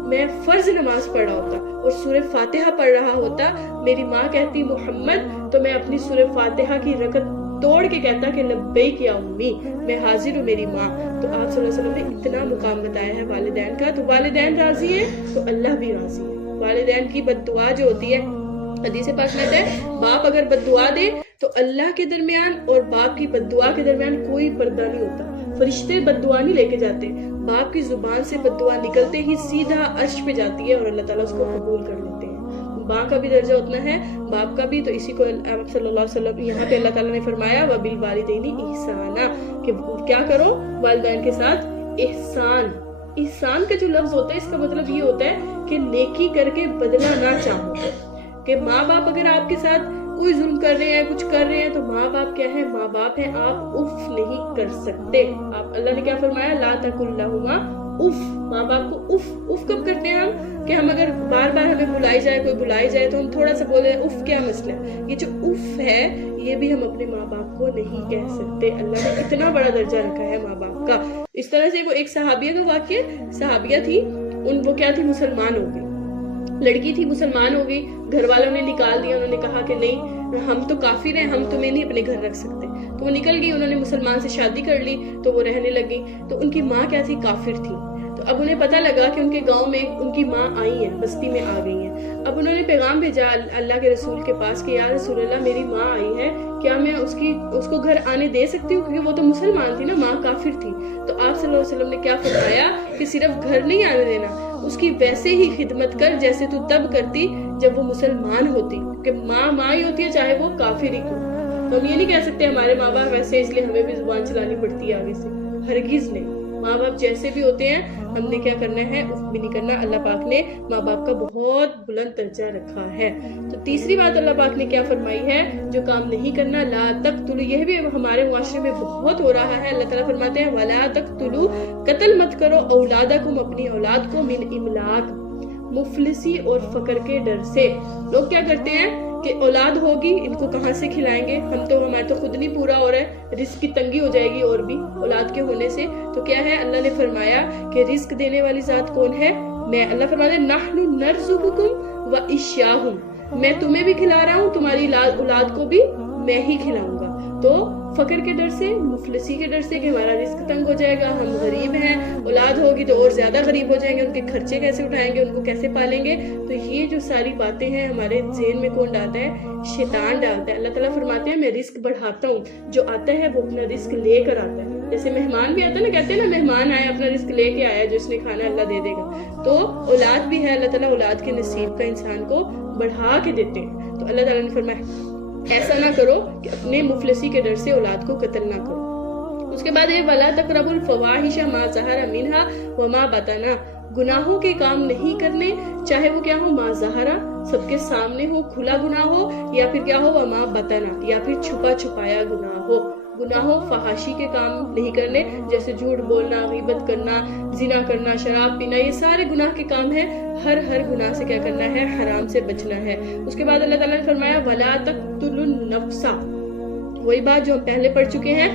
میں فرض نماز پڑھ رہا ہوتا اور سورہ فاتحہ پڑھ رہا ہوتا، میری ماں کہتی محمد، تو میں اپنی سورہ فاتحہ کی رکعت توڑ کے کہتا کہ لبیک یا امی، میں حاضر ہوں میری ماں۔ تو آپ صلی اللہ علیہ وسلم نے اتنا مقام بتایا ہے والدین کا۔ تو والدین راضی ہیں تو اللہ بھی راضی ہے۔ والدین کی بد دعا جو ہوتی ہے، حدیث پاک میں ہے باپ اگر بد دعا دے تو اللہ کے درمیان اور باپ کی بد دعا کے درمیان کوئی پردہ نہیں ہوتا۔ فرشتے بد دعا نہیں لے کے جاتے، باپ کی زبان سے بد دعا نکلتے ہی سیدھا عرش پہ جاتی ہے اور اللہ تعالیٰ اس کو قبول کر لیتے ہیں۔ ماں کا بھی درجہ اتنا ہے، باپ کا بھی۔ تو اسی کو آپ صلی اللہ علیہ وسلم یہاں پہ اللہ تعالیٰ نے فرمایا وَبِالْوَالِدَيْنِ إِحْسَانًا، کہ کیا کرو؟ والدین کے ساتھ احسان۔ احسان کا جو لفظ ہوتا ہے اس کا مطلب یہ ہوتا ہے کہ نیکی کر کے بدلہ نہ چاہو، کہ ماں باپ اگر آپ کے ساتھ کوئی ظلم کر رہے ہیں، کچھ کر رہے ہیں، تو ماں باپ کیا ہے؟ ماں باپ ہیں، آپ اف نہیں کر سکتے۔ آپ اللہ نے کیا فرمایا؟ لا تقل لہما اف۔ ماں باپ کو اف کب کرتے ہیں ہم؟ کہ ہم اگر بار بار ہمیں بلائی جائے، کوئی بلائی جائے تو ہم تھوڑا سا بولے اف، کیا مسئلہ ہے؟ یہ جو اف ہے یہ بھی ہم اپنے ماں باپ کو نہیں کہہ سکتے۔ اللہ نے اتنا بڑا درجہ رکھا ہے ماں باپ کا۔ اس طرح سے وہ ایک صحابیہ کا واقعہ، صحابیہ تھی، وہ کیا تھی؟ مسلمان ہو گئی، لڑکی تھی، مسلمان ہو گئی، گھر والوں نے نکال دیا، انہوں نے کہا کہ نہیں ہم تو کافر ہیں، ہم تمہیں نہیں اپنے گھر رکھ سکتے۔ تو وہ نکل گئی، انہوں نے مسلمان سے شادی کر لی، تو وہ رہنے لگی۔ تو ان کی ماں کیا تھی؟ کافر تھی۔ تو اب انہیں پتہ لگا کہ ان کے گاؤں میں ان کی ماں آئی ہیں، بستی میں آ گئی ہیں۔ اب انہوں نے پیغام بھیجا اللہ کے رسول کے پاس کہ یا رسول اللہ میری ماں آئی ہے، کیا میں اس کو گھر آنے دے سکتی ہوں؟ کیونکہ وہ تو مسلمان تھی نا، ماں کافر تھی۔ تو آپ صلی اللہ علیہ وسلم نے کیا فرمایا کہ صرف گھر نہیں آنے دینا، اس کی ویسے ہی خدمت کر جیسے تو تب کرتی جب وہ مسلمان ہوتی، کہ ماں ماں ہی ہوتی ہے چاہے وہ کافر ہی کو۔ تو ہم یہ نہیں کہہ سکتے ہمارے ماں باپ ویسے اس لیے ہمیں بھی زبان چلانی پڑتی ہے آگے سے، ہرگز نہیں۔ ماں باپ جیسے بھی ہوتے ہیں ہم نے کیا کرنا ہے؟ اف بھی نہیں کرنا۔ اللہ پاک نے ماں باپ کا بہت بلند درجہ رکھا ہے۔ تو تیسری بات اللہ پاک نے کیا فرمائی ہے؟ جو کام نہیں کرنا، لا تقتلوا، یہ بھی ہمارے معاشرے میں بہت ہو رہا ہے۔ اللہ تعالیٰ فرماتے ہیں ولا تقتلوا، قتل مت کرو، اولادکم، اپنی اولاد کو، من املاق، مفلسی اور فقر کے ڈر سے۔ لوگ کیا کرتے ہیں کہ اولاد ہوگی، ان کو کہاں سے کھلائیں گے، ہمارا تو خود نہیں پورا ہو رہا ہے، رزق کی تنگی ہو جائے گی اور بھی اولاد کے ہونے سے۔ تو کیا ہے؟ اللہ نے فرمایا کہ رزق دینے والی ذات کون ہے؟ میں۔ اللہ فرماتے ہیں نحن نرزقکم وإیاہم، میں تمہیں بھی کھلا رہا ہوں، تمہاری اولاد کو بھی میں ہی کھلاؤں گا۔ تو فقر کے ڈر سے، مفلسی کے ڈر سے کہ ہمارا رزق تنگ ہو جائے گا، ہم غریب ہیں، اولاد ہوگی تو اور زیادہ غریب ہو جائیں گے، ان کے خرچے کیسے اٹھائیں گے، ان کو کیسے پالیں گے۔ تو یہ جو ساری باتیں ہیں ہمارے ذہن میں کون ڈالتا ہے؟ شیطان ڈالتا ہے۔ اللہ تعالیٰ فرماتے ہیں میں رزق بڑھاتا ہوں، جو آتا ہے وہ اپنا رزق لے کر آتا ہے۔ جیسے مہمان بھی آتا ہے نا، کہتے ہیں نا مہمان آیا اپنا رزق لے کے آیا، جو اس نے کھانا اللہ دے دے گا۔ تو اولاد بھی ہے، اللہ تعالیٰ اولاد کے نصیب کا انسان کو بڑھا کے دیتے ہیں۔ تو اللہ تعالیٰ نے فرمایا ایسا نہ کرو کہ اپنے مفلسی کے ڈر سے اولاد کو قتل نہ کرو۔ اس کے بعد ہے وَلَا تَقْرَبُوا الْفَوَاحِشَ مَا ظَهَرَ مِنْهَا وَمَا بَطَنَ، گناہوں کے کام نہیں کرنے، چاہے وہ کیا ہو؟ ما ظہرا، سب کے سامنے ہو، کھلا گناہ ہو، یا پھر کیا ہو؟ وما بطنا، یا پھر چھپا چھپایا گناہ ہو۔ گناہوں فحاشی کے کام نہیں کرنے، جیسے جھوٹ بولنا، غیبت کرنا، زنا کرنا، شراب پینا، یہ سارے گناہ کے کام ہیں. ہر گناہ سے کیا کرنا ہے؟ حرام سے بچنا ہے. اس کے بعد اللہ تعالیٰ نے فرمایا وَلَا تَقْتُلُوا النَّفْسَ. وہی بات جو ہم پہلے پڑھ چکے ہیں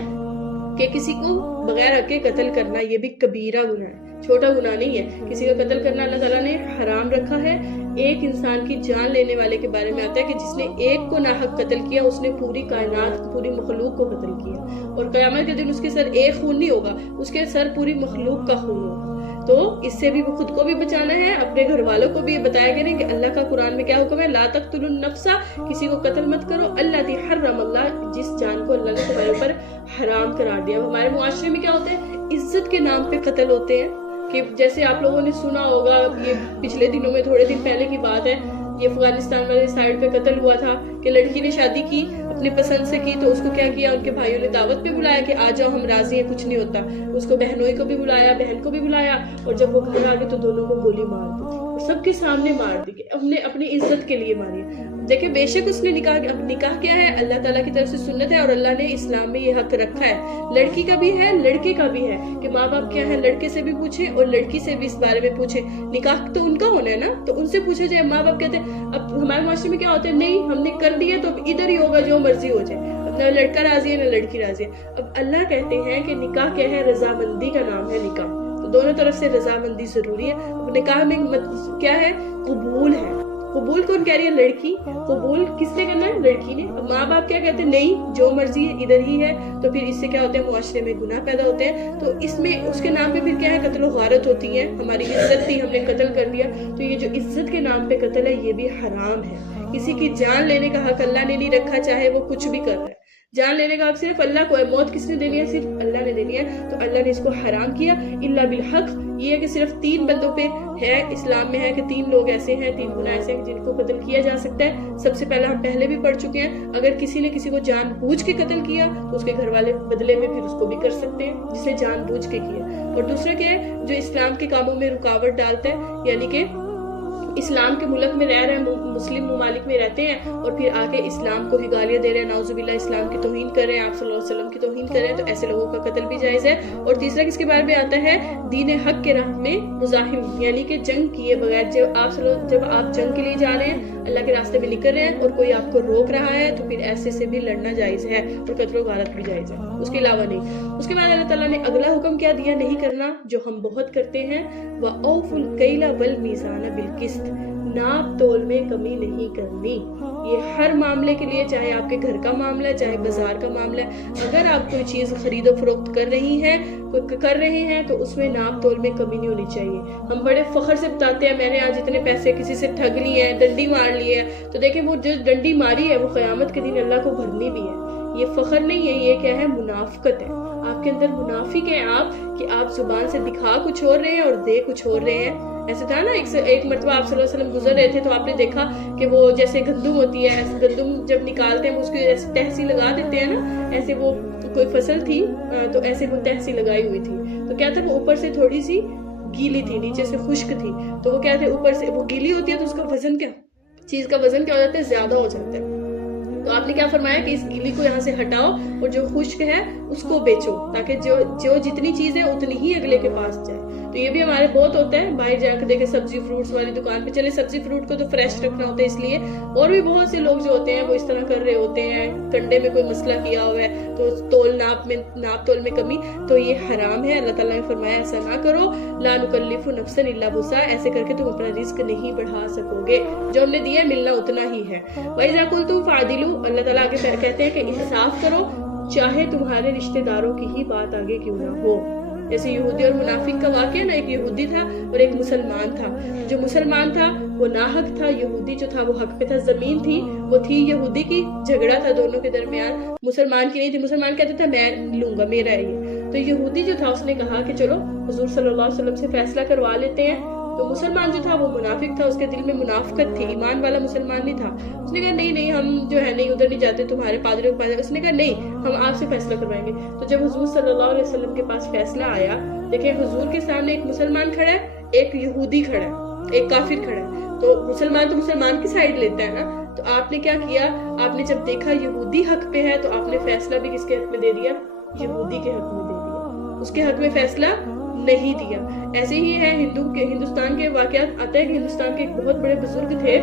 کہ کسی کو بغیر حق کے قتل کرنا یہ بھی کبیرہ گناہ ہے، چھوٹا گناہ نہیں ہے. کسی کا قتل کرنا اللہ تعالیٰ نے حرام رکھا ہے. ایک انسان کی جان لینے والے کے بارے میں آتا ہے کہ جس نے ایک کو ناحق قتل کیا اس نے پوری کائنات، پوری مخلوق کو قتل کیا. اور قیامت کے دن اس کے سر ایک خون نہیں ہوگا، اس کے سر پوری مخلوق کا خون ہوگا. تو اس سے بھی خود کو بھی بچانا ہے، اپنے گھر والوں کو بھی یہ بتایا گیا کہ اللہ کا قرآن میں کیا حکم ہے؟ لا تقتلوا النفس، کسی کو قتل مت کرو، التی حرم اللہ، جس جان کو اللہ نے تمہارے اوپر حرام قرار دیا. ہمارے معاشرے میں کیا ہوتا ہے؟ عزت کے نام پہ قتل ہوتے ہیں. کہ جیسے آپ لوگوں نے سنا ہوگا، یہ پچھلے دنوں میں تھوڑے دن پہلے کی بات ہے، یہ افغانستان والے سائڈ پہ قتل ہوا تھا کہ لڑکی نے شادی کی اپنی پسند سے کی، تو اس کو کیا کیا؟ ان کے بھائیوں نے دعوت پہ بلایا کہ آ جاؤ ہم راضی ہیں، کچھ نہیں ہوتا. اس کو بہنوئی کو بھی بلایا، بہن کو بھی بلایا، اور جب وہ گھر آ گئے تو دونوں کو گولی مار دی، اور سب کے سامنے مار دی، ہم نے اپنی عزت کے لیے ماری. دیکھیں بے شک اس نے نکاح کیا ہے؟ اللہ تعالیٰ کی طرف سے سنت ہے، اور اللہ نے اسلام میں یہ حق رکھا ہے. لڑکی کا بھی ہے، لڑکے کا بھی ہے کہ ماں باپ کیا ہے لڑکے سے بھی پوچھیں اور لڑکی سے بھی اس بارے میں پوچھیں. نکاح تو ان کا ہونا ہے نا، تو ان سے پوچھا جائے. ماں باپ کہتے ہیں، اب ہمارے معاشرے میں کیا ہوتا ہے؟ نہیں، ہم نے کر دیا تو اب ادھر ہی ہوگا، جو مرضی ہو جائے، نہ لڑکا راضی ہے نہ لڑکی راضی ہے. اب اللہ کہتے ہیں کہ نکاح کیا ہے؟ رضامندی کا نام ہے نکاح. تو دونوں طرف سے رضامندی ضروری ہے. اب نکاح میں کیا ہے؟ قبول ہے. قبول کون کہہ رہی ہے؟ لڑکی. قبول کس نے کرنا ہے؟ لڑکی نے. اب ماں باپ کیا کہتے ہیں؟ نہیں، جو مرضی ہے ادھر ہی ہے. تو پھر اس سے کیا ہوتا ہے؟ معاشرے میں گناہ پیدا ہوتے ہیں. تو اس میں اس کے نام پہ پھر کیا ہے؟ قتل و غارت ہوتی ہے. ہماری عزت تھی، ہم نے قتل کر دیا. تو یہ جو عزت کے نام پہ قتل ہے یہ بھی حرام ہے. کسی کی جان لینے کا حق اللہ نے نہیں رکھا، چاہے وہ کچھ بھی کر رہا ہے. جان لینے کا حق صرف اللہ کو ہے. موت کس نے دینی ہے؟ صرف اللہ نے دینی ہے. تو اللہ نے اس کو حرام کیا. الا بالحق، یہ ہے کہ صرف 3 بندوں پہ ہے اسلام میں ہے کہ 3 لوگ ایسے ہیں، 3 گناہ ایسے ہیں جن کو قتل کیا جا سکتا ہے. سب سے پہلا ہم پہلے بھی پڑھ چکے ہیں، اگر کسی نے کسی کو جان بوجھ کے قتل کیا تو اس کے گھر والے بدلے میں پھر اس کو بھی کر سکتے ہیں جسے جان بوجھ کے کیا. اور دوسرا کیا ہے؟ جو اسلام کے کاموں میں رکاوٹ ڈالتا ہے، یعنی کہ اسلام کے ملک میں رہ رہے ہیں، مسلم ممالک میں رہتے ہیں اور پھر آگے اسلام کو ہی گالیاں دے رہے ہیں، نعوذ باللہ اسلام کی توہین کر رہے ہیں، آپ صلی اللہ علیہ وسلم کی توہین کر رہے ہیں، تو ایسے لوگوں کا قتل بھی جائز ہے. اور تیسرا کس کے بارے میں آتا ہے؟ دین حق کے راہ میں مزاحم، یعنی کہ جنگ کیے بغیر. جب آپ جنگ کے لیے جا رہے ہیں، اللہ کے راستے میں نکل رہے ہیں اور کوئی آپ کو روک رہا ہے تو پھر ایسے سے بھی لڑنا جائز ہے اور قتل و غارت بھی جائز ہے. اس کے علاوہ نہیں. اس کے بعد اللہ تعالیٰ نے اگلا حکم کیا دیا؟ نہیں کرنا جو ہم بہت کرتے ہیں، وَأَوْفُوا الْكَيْلَ وَالْمِيزَانَ بِالْقِسْطِ، ناپ تول میں کمی نہیں کرنی. یہ ہر معاملے کے لیے، چاہے آپ کے گھر کا معاملہ ہے، چاہے بازار کا معاملہ ہے، اگر آپ کوئی چیز خرید و فروخت کر رہے ہیں تو اس میں ناپ تول میں کمی نہیں ہونی چاہیے. ہم بڑے فخر سے بتاتے ہیں میں نے آج اتنے پیسے کسی سے ٹھگ لیے ہیں، ڈنڈی مار لی ہے، تو دیکھیں وہ جو ڈنڈی ماری ہے وہ قیامت کے دن اللہ کو بھرنی بھی ہے. یہ فخر نہیں ہے، یہ کیا ہے؟ منافقت ہے. آپ کے اندر منافق ہیں آپ، کہ آپ زبان سے دکھا کچھ اور رہے ہیں اور دے کچھ اور رہے ہیں. ایسے تھا نا، ایک مرتبہ آپ صلی اللہ علیہ وسلم گزر رہے تھے تو آپ نے دیکھا کہ وہ جیسے گندم ہوتی ہے، گندم جب نکالتے ہیں وہ اس کی ایسے تہسی لگا دیتے ہیں نا، ایسے وہ کوئی فصل تھی تو ایسے وہ تہسی لگائی ہوئی تھی. تو کیا تھا؟ وہ اوپر سے تھوڑی سی گیلی تھی، نیچے سے خشک تھی. تو وہ کیا تھے؟ اوپر سے وہ گیلی ہوتی ہے تو اس کا وزن کیا، چیز کا وزن کیا ہو جاتا ہے؟ زیادہ ہو جاتا ہے. تو آپ نے کیا فرمایا کہ اس گیلی کو یہاں سے ہٹاؤ اور جو خشک ہے اس کو بیچو، تاکہ جو جتنی چیزیں اتنی ہی اگلے کے پاس جائے. تو یہ بھی ہمارے بہت ہوتا ہے، باہر جا کے دیکھیں سبزی فروٹس والی دکان پہ، چلے سبزی فروٹ کو تو فریش رکھنا ہوتا ہے اس لیے، اور بھی بہت سے لوگ جو ہوتے ہیں وہ اس طرح کر رہے ہوتے ہیں. کنڈے میں کوئی مسئلہ کیا ہوا ہے تو ناپ تول میں کمی، تو یہ حرام ہے. اللہ تعالیٰ نے فرمایا ایسا نہ کرو. لا نکلف نفسا الا وسعها، ایسے کر کے تم اپنا رزق نہیں بڑھا سکو گے، جو ہم نے دیا ملنا اتنا ہی ہے. وَإِذَا قُلْتُمْ فَعْدِلُوا، اللہ تعالیٰ آگے کہتے ہیں کہ انصاف کرو، چاہے تمہارے رشتہ داروں کی ہی بات آگے کیوں نہ ہو. جیسے یہودی اور منافق کا واقعہ نا، ایک یہودی تھا اور ایک مسلمان تھا. جو مسلمان تھا وہ ناحق تھا، یہودی جو تھا وہ حق پہ تھا. زمین تھی وہ تھی یہودی کی، جھگڑا تھا دونوں کے درمیان، مسلمان کی نہیں تھی. مسلمان کہتا تھا میں لوں گا، میرا ہے یہ. تو یہودی جو تھا اس نے کہا کہ چلو حضور صلی اللہ علیہ وسلم سے فیصلہ کروا لیتے ہیں. تو مسلمان جو تھا وہ منافق تھا، اس کے دل میں منافقت تھی، ایمان والا مسلمان نہیں تھا. اس نے کہا نہیں ہم جو ہے نہیں ادھر نہیں جاتے، تمہارے پادریوں کے پاس. اس نے کہا نہیں، ہم آپ سے فیصلہ کروائیں گے. تو جب حضور صلی اللہ علیہ وسلم کے پاس فیصلہ آیا، دیکھیں حضور کے سامنے ایک مسلمان کھڑا ہے، ایک یہودی کھڑا ہے، ایک کافر کھڑا ہے. تو مسلمان کی سائڈ لیتا ہے نا. تو آپ نے کیا کیا؟ آپ نے جب دیکھا یہودی حق پہ ہے تو آپ نے فیصلہ بھی کس کے حق میں دے دیا؟ یہودی کے حق میں دے دیا. اس کے حق میں فیصلہ نہیں دیا. ایسے ہی ہے ہندوستان کے واقعات آتا ہے کہ ہندوستان کے ایک بہت بڑے بزرگ تھے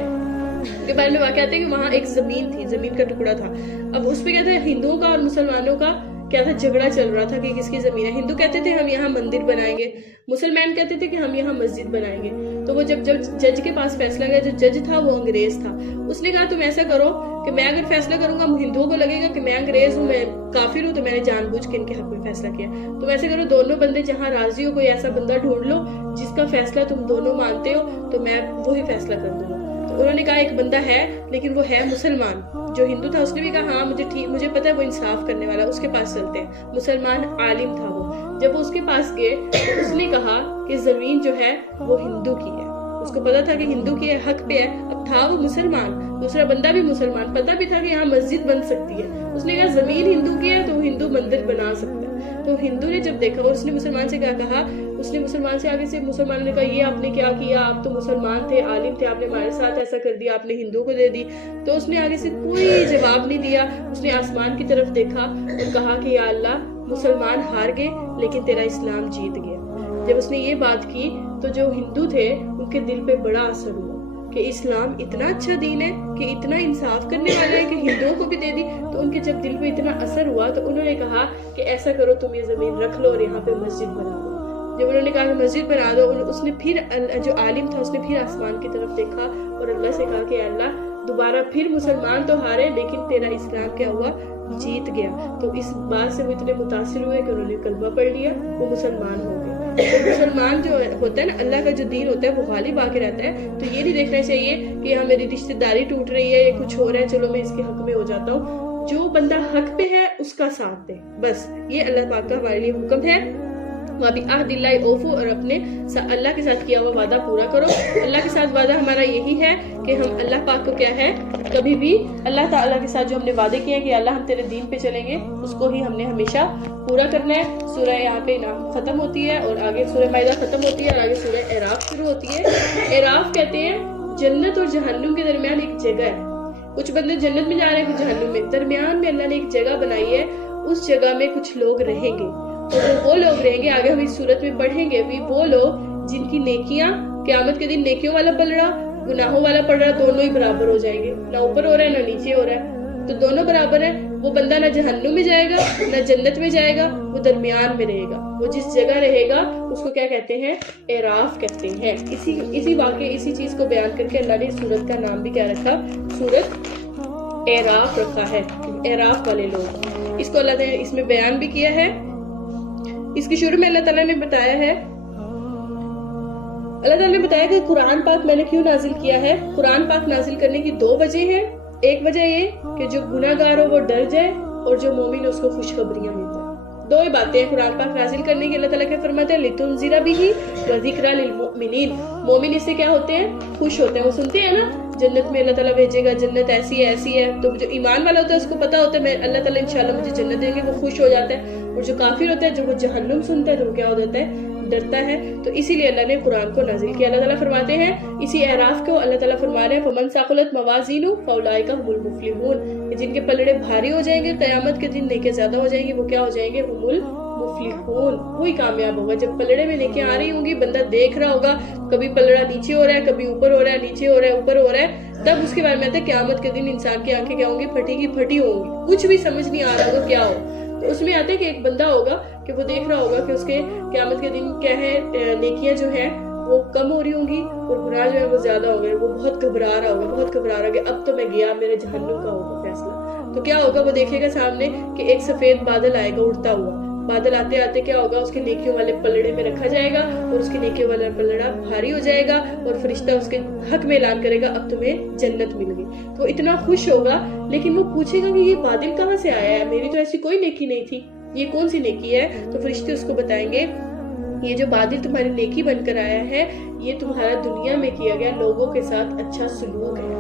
کے بارے میں واقع آتا ہے کہ وہاں ایک زمین تھی, زمین کا ٹکڑا تھا. اب اس پہ کیا تھا, ہندوؤں کا اور مسلمانوں کا کیا تھا, جھگڑا چل رہا تھا کہ کس کی زمین ہے. ہندو کہتے تھے ہم یہاں مندر بنائیں گے, مسلمان کہتے تھے کہ ہم یہاں مسجد بنائیں گے. تو وہ جب جج کے پاس فیصلہ گیا, جو جج تھا وہ انگریز تھا, اس نے کہا تم ایسا کرو کہ میں اگر فیصلہ کروں گا ہندوؤں کو لگے گا کہ میں انگریز ہوں, میں کافر ہوں, تو میں نے جان بوجھ کے ان کے حق میں فیصلہ کیا. تم ایسے کرو, دونوں بندے جہاں راضی ہو کوئی ایسا بندہ ڈھونڈ لو جس کا فیصلہ تم دونوں مانتے ہو, تو میں وہی فیصلہ کر دوں گا. تو انہوں نے کہا ایک بندہ ہے لیکن وہ ہے مسلمان. جو ہندو تھا اس نے بھی کہا ہاں مجھے پتا ہے وہ انصاف کرنے والا, اس کے پاس چلتے ہیں. مسلمان عالم تھا وہ. جب وہ اس کے پاس گئے تو اس نے کہا کہ زمین جو ہے وہ ہندو کی ہے. اس کو پتا تھا کہ ہندو کی حق پہ ہے. اب تھا وہ مسلمان, دوسرا بندہ بھی مسلمان, پتا بھی تھا کہ یہاں مسجد بن سکتی ہے. اس نے کہا زمین ہندو کی ہے تو ہندو مندر بنا سکتا ہے. تو ہندو نے جب دیکھا, اور اس نے مسلمان سے کیا کہا, اس نے مسلمان سے آگے سے مسلمانوں نے کہا یہ آپ نے کیا کیا, آپ تو مسلمان تھے, عالم تھے, آپ نے ہمارے ساتھ ایسا کر دیا, آپ نے ہندو کو دے دی. تو اس نے آگے سے کوئی جواب نہیں دیا. اس نے آسمان کی طرف دیکھا اور کہا کہ یا اللہ مسلمان ہار گئے لیکن تیرا اسلام جیت گیا. جب اس نے یہ بات کی تو جو ہندو تھے ان کے دل پہ بڑا اثر ہوا کہ اسلام اتنا اچھا دین ہے کہ اتنا انصاف کرنے والا ہے کہ ہندوؤں کو بھی دے دی. تو ان کے جب دل پہ اتنا اثر ہوا تو انہوں نے کہا کہ ایسا کرو تم یہ زمین رکھ لو اور یہاں پہ مسجد بنا دو. جب انہوں نے کہا کہ مسجد بنا دو, اس نے پھر جو عالم تھا اس نے پھر آسمان کی طرف دیکھا اور اللہ سے کہا کہ اللہ دوبارہ پھر مسلمان تو ہارے لیکن تیرا اسلام کیا ہوا, جیت گیا. تو اس بات سے وہ اتنے متاثر ہوئے کہ انہوں نے کلمہ پڑھ لیا, وہ مسلمان ہو گئے. تو مسلمان جو ہوتا ہے نا, اللہ کا جو دین ہوتا ہے وہ غالب آ کے رہتا ہے. تو یہ نہیں دیکھنا چاہیے کہ یہاں میری رشتہ داری ٹوٹ رہی ہے یا کچھ ہو رہا ہے, چلو میں اس کے حق میں ہو جاتا ہوں. جو بندہ حق پہ ہے اس کا ساتھ دے, بس یہ اللہ پاک کا ہمارے لیے حکم ہے. وَبِعَهْدِ اللَّهِ أَوْفُوا, اور اپنے اللہ کے ساتھ کیا ہوا وعدہ پورا کرو. اللہ کے ساتھ وعدہ ہمارا یہی ہے کہ ہم اللہ پاک کو کیا ہے, کبھی بھی اللہ تعالیٰ کے ساتھ جو ہم نے وعدے کیے ہیں کہ اللہ ہم تیرے دین پہ چلیں گے, اس کو ہی ہم نے ہمیشہ پورا کرنا ہے. سورہ یہاں پہ ختم ہوتی ہے اور آگے سورہ مائدہ ختم ہوتی ہے اور آگے سورہ اعراف شروع ہوتی ہے. اعراف کہتے ہیں جنت اور جہنم کے درمیان ایک جگہ ہے. کچھ بندے جنت میں جا رہے ہیں, کچھ جہنم میں. درمیان میں اللہ نے ایک جگہ بنائی ہے, اس جگہ میں کچھ لوگ رہیں گے. اور وہ لوگ رہیں گے, آگے ہم اس صورت میں پڑھیں گے, وہ لوگ جن کی نیکیاں قیامت کے دن نیکیوں والا پلڑا گناہوں والا پلڑا دونوں ہی برابر ہو جائیں گے. نہ اوپر ہو رہا ہے نہ نیچے ہو رہا ہے, تو دونوں برابر ہے. وہ بندہ نہ جہنم میں جائے گا نہ جنت میں جائے گا, وہ درمیان میں رہے گا. وہ جس جگہ رہے گا اس کو کیا کہتے ہیں, اعراف کہتے ہیں. اسی واقعے اسی چیز کو بیان کر کے اللہ نے اس سورت کا نام بھی کیا رکھا, سورت اعراف رکھا ہے. اعراف والے لوگ, اس کو اللہ نے اس میں بیان بھی کیا ہے. اس کی شروع میں اللہ تعالیٰ نے بتایا ہے, اللہ تعالیٰ نے بتایا کہ قرآن پاک میں نے کیوں نازل کیا ہے. قرآن پاک نازل کرنے کی دو وجہ ہیں. ایک وجہ یہ کہ جو گناہ گار ہو وہ ڈر جائے, اور جو مومن اس کو خوشخبریاں ملتا ہے. دو ہی باتیں ہیں قرآن پاک نازل کرنے کی. اللہ تعالیٰ کیا فرماتے ہیں, لِتُنذِرَ بِهِ وَذِكْرَى لِلْمُؤْمِنِينَ. مومن اس سے کیا ہوتے ہیں, خوش ہوتے ہیں. وہ سنتے ہیں نا جنت میں اللہ تعالیٰ بھیجے گا, جنت ایسی ہے ایسی ہے. تو جو ایمان والا ہوتا ہے اس کو پتا ہوتا ہے اللہ تعالیٰ انشاءاللہ مجھے جنت دیں گے, وہ خوش ہو جاتا ہے. اور جو کافر ہوتا ہے, جو وہ جہنم سنتا ہے, تو وہ کیا ہو جاتا ہے, ڈرتا ہے. تو اسی لیے اللہ نے قرآن کو نازل کیا. اللہ تعالیٰ فرماتے ہیں اسی اعراف کو, اللہ تعالیٰ فرما رہے ہیں فَمَنْ ثَقُلَتْ مَوَازِينُهُ فَأُولَٰئِكَ هُمُ الْمُفْلِحُونَ. جن کے پلڑے بھاری ہو جائیں گے قیامت کے دن, نیکیاں زیادہ ہو جائیں گے, وہ کیا ہو جائیں گے, هُمُ الْمُفْلِحُونَ. وہی کامیاب ہوگا. جب پلڑے میں نیکیاں آ رہی ہوں گی, بندہ دیکھ رہا ہوگا کبھی پلڑا نیچے ہو رہا ہے, کبھی اوپر ہو رہا ہے, نیچے ہو رہا ہے, اوپر ہو رہا ہے, تب اس کے بارے میں آتا ہے قیامت کے دن انسان کی آنکھیں کیا ہوں گی, پھٹی کی پھٹی ہوں گی, کچھ بھی سمجھ نہیں آ رہا ہوگا کیا ہو. تو اس میں آتا ہے کہ ایک بندہ ہوگا کہ وہ دیکھ رہا ہوگا کہ اس کے قیامت کے دن کیا ہے, نیکیاں جو ہیں وہ کم ہو رہی ہوں گی اور گناہ جو ہے وہ زیادہ ہو گئے. وہ بہت گھبرا رہا ہوگا کہ اب تو میں گیا, میرے جہنم کا ہوگا فیصلہ. تو کیا ہوگا, وہ دیکھے گا سامنے کہ ایک سفید بادل آئے گا اڑتا ہوا. بادل آتے آتے کیا ہوگا, اس کے نیکیوں والے پلڑے میں رکھا جائے گا اور اس کے نیکیوں والا پلڑا بھاری ہو جائے گا, اور فرشتہ اس کے حق میں اعلان کرے گا اب تمہیں جنت مل گئی. تو اتنا خوش ہوگا, لیکن وہ پوچھے گا کہ یہ بادل کہاں سے آیا ہے, میری تو ایسی کوئی نیکی نہیں تھی, یہ کون سی نیکی ہے. تو فرشتے اس کو بتائیں گے یہ جو بادل تمہاری نیکی بن کر آیا ہے, یہ تمہارا دنیا میں کیا گیا لوگوں کے ساتھ اچھا سلوک ہے,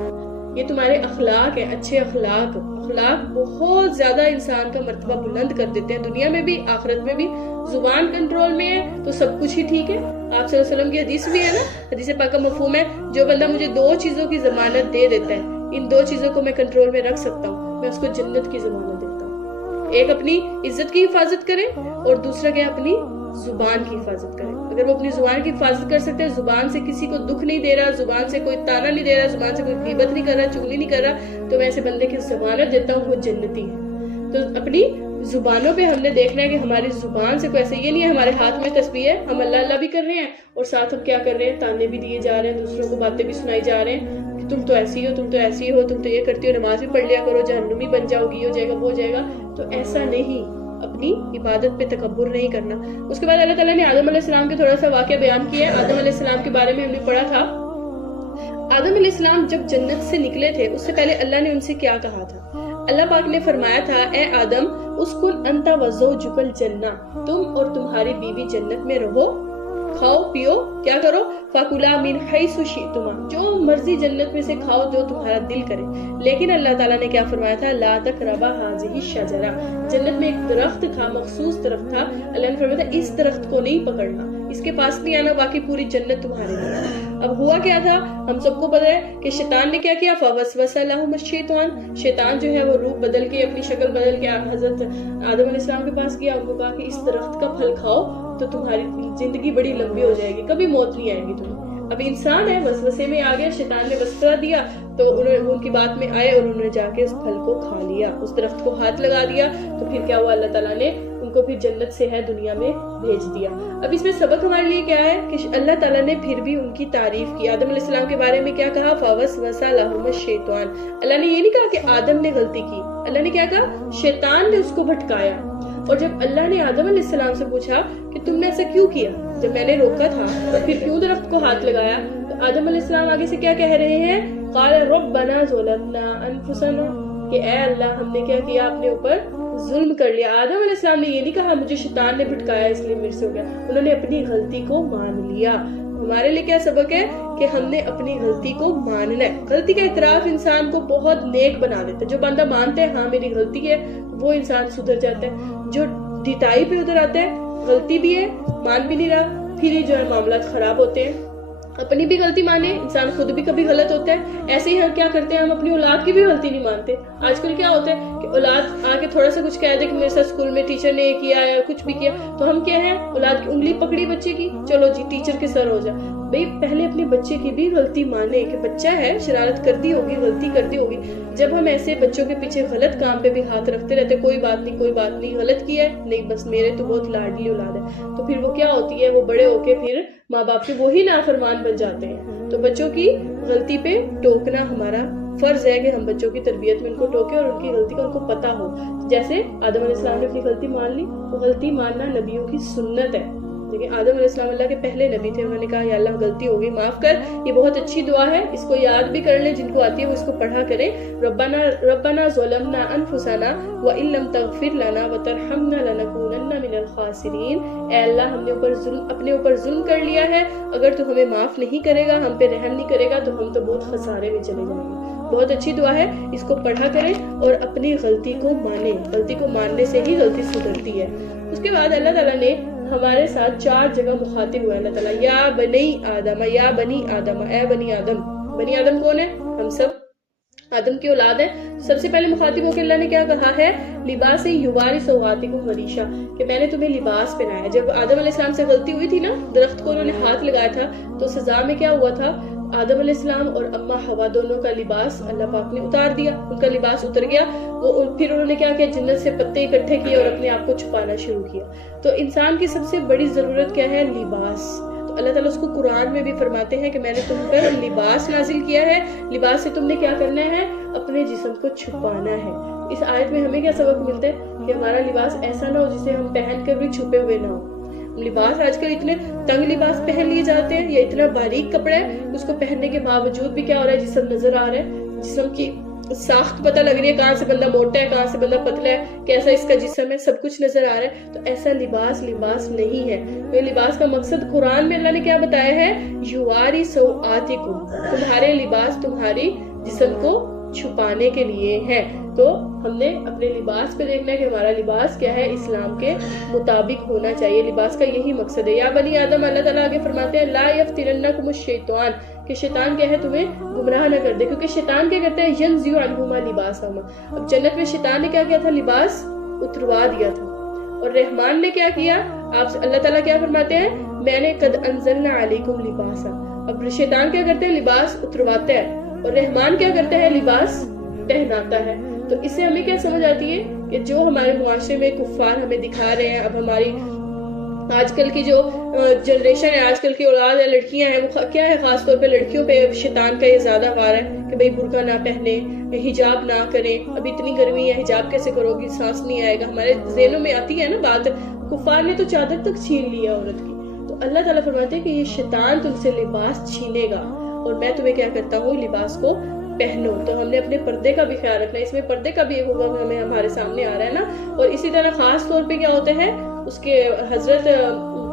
یہ تمہارے اخلاق ہیں, اچھے اخلاق. اخلاق بہت زیادہ انسان کا مرتبہ بلند کر دیتے ہیں, دنیا میں بھی آخرت میں بھی. زبان کنٹرول میں ہے تو سب کچھ ہی ٹھیک ہے. آپ صلی اللہ علیہ وسلم کی حدیث بھی ہے نا, حدیث پاک کا مفہوم ہے, جو بندہ مجھے دو چیزوں کی ضمانت دے دیتا ہے, ان دو چیزوں کو میں کنٹرول میں رکھ سکتا ہوں, میں اس کو جنت کی ضمانت دیتا ہوں. ایک اپنی عزت کی حفاظت کرے, اور دوسرا کیا, اپنی زبان کی حفاظت کریں. اگر وہ اپنی زبان کی حفاظت کر سکتے ہیں, زبان سے کسی کو دکھ نہیں دے رہا, زبان سے کوئی تانا نہیں دے رہا, زبان سے کوئی غیبت نہیں کر رہا, چغلی نہیں کر رہا, تو میں ایسے بندے کی ضمانت دیتا ہوں وہ جنتی ہے. تو اپنی زبانوں پہ ہم نے دیکھنا ہے کہ ہماری زبان سے کوئی ایسے, یہ نہیں ہے ہمارے ہاتھ میں تسبیح ہے, ہم اللہ اللہ بھی کر رہے ہیں اور ساتھ ہم کیا کر رہے ہیں, تانے بھی دیے جا رہے ہیں, دوسروں کو باتیں بھی سنائی جا رہے ہیں کہ تم تو ایسی ہو, تم تو ایسی ہو, تم تو یہ کرتی ہو, نماز بھی پڑھ لیا کرو, جہنمی بن جاؤ گی, یہ ہو جائے گا, وہ ہو جائے گا. تو ایسا نہیں, اپنی عبادت پہ تکبر نہیں کرنا. اس کے بعد اللہ تعالیٰ نے آدم علیہ السلام کے تھوڑا سا واقعہ بیان کیا ہے. آدم علیہ السلام کے بارے میں ہم نے پڑھا تھا. آدم علیہ السلام جب جنت سے نکلے تھے, اس سے پہلے اللہ نے ان سے کیا کہا تھا؟ اللہ پاک نے فرمایا تھا, اے آدم اسکن انت وزوجک الجنہ, تم اور تمہاری بیوی جنت میں رہو, کھاؤ پیو, کیا کرو, فَكُلَا مِنْ حَيْثُ شِئْتُمَا, جو مرضی جنت میں سے کھاؤ جو تمہارا دل کرے. لیکن اللہ تعالیٰ نے کیا فرمایا تھا, لَا تَقْرَبَا هَٰذِهِ الشَّجَرَةَ, جنت میں ایک درخت تھا, مخصوص درخت تھا, اللہ نے فرمایا تھا اس درخت کو نہیں پکڑنا, اس کے پاس نہیں آنا, باقی پوری جنت تمہارے لیے. اب ہوا کیا تھا, ہم سب کو پتہ ہے کہ شیطان نے کیا کیا, فَوَسْوَسَ لَهُمَ الشَّيْطَانُ, شیطان جو ہے وہ روپ بدل کے, اپنی شکل بدل کے حضرت آدم علیہ السلام کے پاس گیا, ان کو کہا کہ اس درخت کا پھل کھاؤ تو تمہاری زندگی بڑی لمبی ہو جائے گی, کبھی موت نہیں آئے گی تمہیں. اب انسان ہے, وسوسے میں آ گیا, شیطان نے وسوسہ دیا, تو انہوں ان کی بات میں آئے اور انہوں نے جا کے اس پھل کو کھا لیا, اس درخت کو ہاتھ لگا دیا. تو پھر کیا ہوا, اللہ تعالیٰ نے ان کو پھر جنت سے ہے دنیا میں بھیج دیا. اب اس میں سبق ہمارے لیے کیا ہے کہ اللہ تعالیٰ نے پھر بھی ان کی تعریف کی. آدم علیہ السلام کے بارے میں کیا کہا, فَوَسْوَسَ لَهُمَ الشَّيْطَانُ, اللہ نے یہ نہیں کہا کہ آدم نے غلطی کی, اللہ نے کیا کہا, شیطان نے اس کو بھٹکایا. اور جب اللہ نے آدم علیہ السلام سے پوچھا کہ تم نے ایسا کیوں کیا, جب میں نے روکا تھا تو پھر کیوں درخت کو ہاتھ لگایا, تو آدم علیہ السلام آگے سے کیا کہہ رہے ہیں, قال ربنا ظلمنا انفسنا, کہ اے اللہ ہم نے کیا کیا, اپنے اوپر ظلم کر لیا. آدم علیہ السلام نے یہ نہیں کہا مجھے شیطان نے بھٹکایا اس لیے میرے سے ہو گیا, انہوں نے اپنی غلطی کو مان لیا. ہمارے لیے کیا سبق ہے کہ ہم نے اپنی غلطی کو ماننا ہے. غلطی کا اعتراف انسان کو بہت نیک بنا دیتا ہے. جو بندہ مانتا ہے ہاں میری غلطی ہے, وہ انسان سدھر جاتا ہے. جو ڈٹائی پہ ادھر آتا ہے, غلطی بھی ہے, مان بھی نہیں رہا, پھر یہ جو ہے معاملات خراب ہوتے ہیں. اپنی بھی غلطی مانے, انسان خود بھی کبھی غلط ہوتا ہے. ایسے ہی ہم کیا کرتے ہیں, ہم اپنی اولاد کی بھی غلطی نہیں مانتے. آج کل کیا ہوتا ہے کہ اولاد آ کے تھوڑا سا کچھ کہہ دے کہ میرے ساتھ اسکول میں ٹیچر نے یہ کیا یا کچھ بھی کیا, تو ہم کیا ہے, اولاد کی انگلی پکڑی بچے کی, چلو جی ٹیچر کے سر ہو جا. بھئی پہلے اپنے بچے کی بھی غلطی مانے کہ بچہ ہے, شرارت کرتی ہوگی, غلطی کرتی ہوگی. جب ہم ایسے بچوں کے پیچھے غلط کام پہ بھی ہاتھ رکھتے رہتے, کوئی بات نہیں کوئی بات نہیں, غلط کیا ہے نہیں, بس میرے تو بہت لاڈلی اولاد ہے, تو پھر وہ کیا ہوتی ہے, وہ بڑے ہو کے پھر ماں باپ کے وہی نافرمان بن جاتے ہیں. تو بچوں کی غلطی پہ ٹوکنا ہمارا فرض ہے کہ ہم بچوں کی تربیت میں ان کو ٹوکیں اور ان کی غلطی کا ان کو پتہ ہو. جیسے آدم علیہ السلام نے اپنی غلطی مان لی, تو غلطی ماننا نبیوں کی سنت ہے. لیکن آدم علیہ السلام اللہ کے پہلے نبی تھے, انہوں نے کہا یا اللہ غلطی ہو گئی معاف کر. یہ بہت اچھی دعا ہے, اس کو یاد بھی کر لیں, جن کو آتی ہے وہ اس کو پڑھا کریں. ربنا ظلمنا انفسنا وان لم تغفر لنا وترحمنا لنکونن من الخاسرین, اے اللہ ہم نے اپنے اوپر ظلم کر لیا ہے, اگر تو ہمیں معاف نہیں کرے گا, ہم پہ رحم نہیں کرے گا, تو ہم تو بہت خسارے میں چلے جائیں گے. بہت اچھی دعا ہے, اس کو پڑھا کریں اور اپنی غلطی کو مانیں. غلطی کو ماننے سے ہی غلطی سدھرتی ہے. اس کے بعد اللہ تعالیٰ نے ہمارے ساتھ 4 جگہ مخاطب ہوا. اللہ تعالیٰ یا بنی آدم, یا بنی آدم, اے بنی آدم. بنی آدم کون ہے, ہم سب آدم کی اولاد ہے. سب سے پہلے مخاطب ہو کے اللہ نے کیا کہا ہے, لباس یواری سوغاتکم وریشا, کہ میں نے تمہیں لباس پہنایا. جب آدم علیہ السلام سے غلطی ہوئی تھی نا, درخت کو انہوں نے ہاتھ لگایا تھا, تو سزا میں کیا ہوا تھا, آدم علیہ السلام اور اماں ہوا دونوں کا لباس اللہ پاک نے اتار دیا, ان کا لباس اتر گیا. وہ پھر انہوں نے کیا کیا, جنت سے پتے اکٹھے کیے اور اپنے آپ کو چھپانا شروع کیا. تو انسان کی سب سے بڑی ضرورت کیا ہے, لباس. تو اللہ تعالیٰ اس کو قرآن میں بھی فرماتے ہیں کہ میں نے تم پر لباس نازل کیا ہے, لباس سے تم نے کیا کرنا ہے, اپنے جسم کو چھپانا ہے. اس آیت میں ہمیں کیا سبق ملتا ہے کہ ہمارا لباس ایسا نہ ہو جسے ہم پہن کر بھی چھپے ہوئے نہ ہو. لباس آج کل اتنے تنگ لباس پہن لیے جاتے ہیں, یا اتنا باریک کپڑا ہے, اس کو پہننے کے باوجود بھی کیا ہو رہا ہے, جسم نظر آ رہا ہے, جسم کی ساخت پتہ لگ رہی ہے, کہاں سے بندہ موٹا ہے, کہاں سے بندہ پتلا ہے, کیسا اس کا جسم ہے, سب کچھ نظر آ رہا ہے. تو ایسا لباس نہیں ہے. تو لباس کا مقصد قرآن میں اللہ نے کیا بتایا ہے, یواری سوآتکم, تمہارے لباس تمہاری جسم کو چھپانے کے لیے ہے. تو ہم نے اپنے لباس پہ دیکھنا ہے کہ ہمارا لباس کیا ہے, اسلام کے مطابق ہونا چاہیے. لباس کا یہی مقصد ہے. یا بنی آدم, اللہ تعالیٰ آگے فرماتے ہیں, لا یفتننکم الشیطان, کہ شیطان کیا ہے تمہیں گمراہ نہ کر دے. کیونکہ شیطان کیا کرتا ہے, ینزع عنہما لباسہما. اب جنت میں شیطان نے کیا کیا تھا, لباس اتروا دیا تھا. اور رحمان نے کیا کیا؟ آپ اللہ تعالیٰ کیا فرماتے ہیں؟ میں نے قد انزلنا علیکم لباسا. اب شیطان کیا کرتے ہیں؟ لباس اترواتا ہے. اور رحمان کیا کرتا ہے؟ لباس پہناتا ہے. تو اس سے ہمیں کیا سمجھ آتی ہے کہ جو ہمارے معاشرے میں کفار ہمیں دکھا رہے ہیں، اب ہماری آج کل کی جو جنریشن ہے، آج کل کی اولاد ہے، لڑکیاں ہیں، وہ کیا ہے، خاص طور پہ لڑکیوں پہ شیطان کا یہ زیادہ وار ہے کہ بھئی برقع نہ پہنے، حجاب نہ کریں. اب اتنی گرمی ہے، حجاب کیسے کرو گی، سانس نہیں آئے گا. ہمارے ذہنوں میں آتی ہے نا بات. کفار نے تو چادر تک چھین لی ہے عورت کی. تو اللہ تعالیٰ فرماتے ہیں کہ یہ شیطان تم سے لباس چھینے گا اور میں تمہیں کیا کرتا ہوں؟ لباس کو پہنو. تو ہم نے اپنے پردے کا بھی خیال رکھنا ہے. اس میں پردے کا بھی ایک حکم ہمیں ہمارے سامنے آ رہا ہے نا. اور اسی طرح خاص طور پہ کیا ہوتا ہے، اس کے حضرت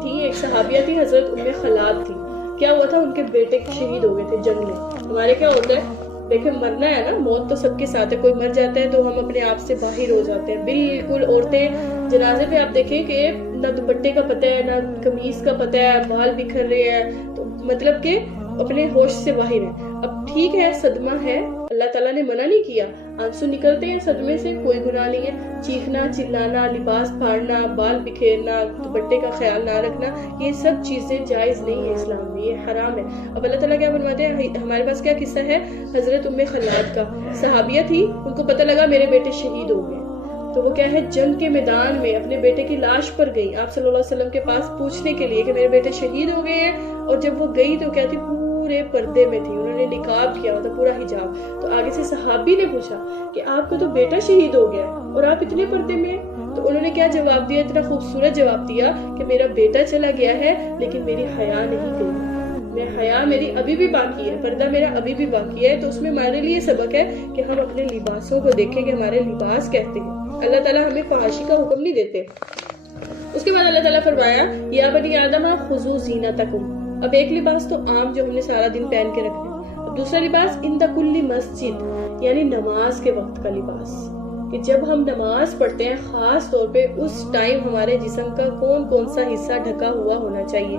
تھی، ایک صحابیہ تھی، حضرت ام خلاد تھی. کیا ہوا تھا؟ ان کے بیٹے شہید ہو گئے تھے جنگ میں. ہمارے کیا ہوتا ہے، دیکھیں مرنا ہے نا، موت تو سب کے ساتھ ہے. کوئی مر جاتا ہے تو ہم اپنے آپ سے باہر ہو جاتے ہیں بالکل. عورتیں جنازے پہ آپ دیکھیں کہ نہ دوپٹے کا پتہ ہے، نہ قمیص کا پتہ ہے، بال بکھر رہے ہیں، تو مطلب کہ اپنے ہوش سے باہر ہیں. اب ٹھیک ہے صدمہ ہے، اللہ تعالیٰ نے منع نہیں کیا، آنسو نکلتے ہیں صدمے سے، کوئی گناہ نہیں ہے. چیخنا چلانا، لباس پھاڑنا، بال بکھیرنا، دوپٹے کا خیال نہ رکھنا، یہ سب چیزیں جائز نہیں ہے اسلام میں، یہ حرام ہے. اب اللہ تعالیٰ کیا فرماتے ہیں، ہمارے پاس کیا قصہ ہے حضرت ام خلاد کا. صحابیہ تھی، ان کو پتہ لگا میرے بیٹے شہید ہو گئے، تو وہ کیا ہے، جنگ کے میدان میں اپنے بیٹے کی لاش پر گئی آپ صلی اللہ علیہ وسلم کے پاس پوچھنے کے لیے کہ میرے بیٹے شہید ہو گئے ہیں. اور جب وہ گئی تو کیا تھی، پورے پردے میں تھی، انہوں نے نقاب کیا ہوتا، پورا حجاب. تو آگے سے صحابی نے پوچھا کہ آپ کا تو بیٹا شہید ہو گیا اور آپ اتنے پردے میں ہیں. تو انہوں نے کیا جواب دیا، اتنا خوبصورت جواب دیا کہ میرا بیٹا چلا گیا ہے لیکن میری حیا نہیں گئی. حیا میری ابھی بھی باقی ہے، پردہ میرا ابھی بھی باقی ہے. تو اس میں ہمارے لیے سبق ہے کہ ہم اپنے لباسوں کو دیکھیں کہ ہمارے لباس کہتے ہیں. اللہ تعالیٰ ہمیں فحاشی کا حکم نہیں دیتے. اس کے بعد اللہ تعالیٰ فرمایا یا بنی آدم خذوا زینتکم. اب ایک لباس تو عام جو ہم نے سارا دن پہن کے رکھنا ہے. اب دوسرا لباس عند کل مسجد، یعنی نماز کے وقت کا لباس، کہ جب ہم نماز پڑھتے ہیں خاص طور پہ اس ٹائم ہمارے جسم کا کون کون سا حصہ ڈھکا ہوا ہونا چاہیے.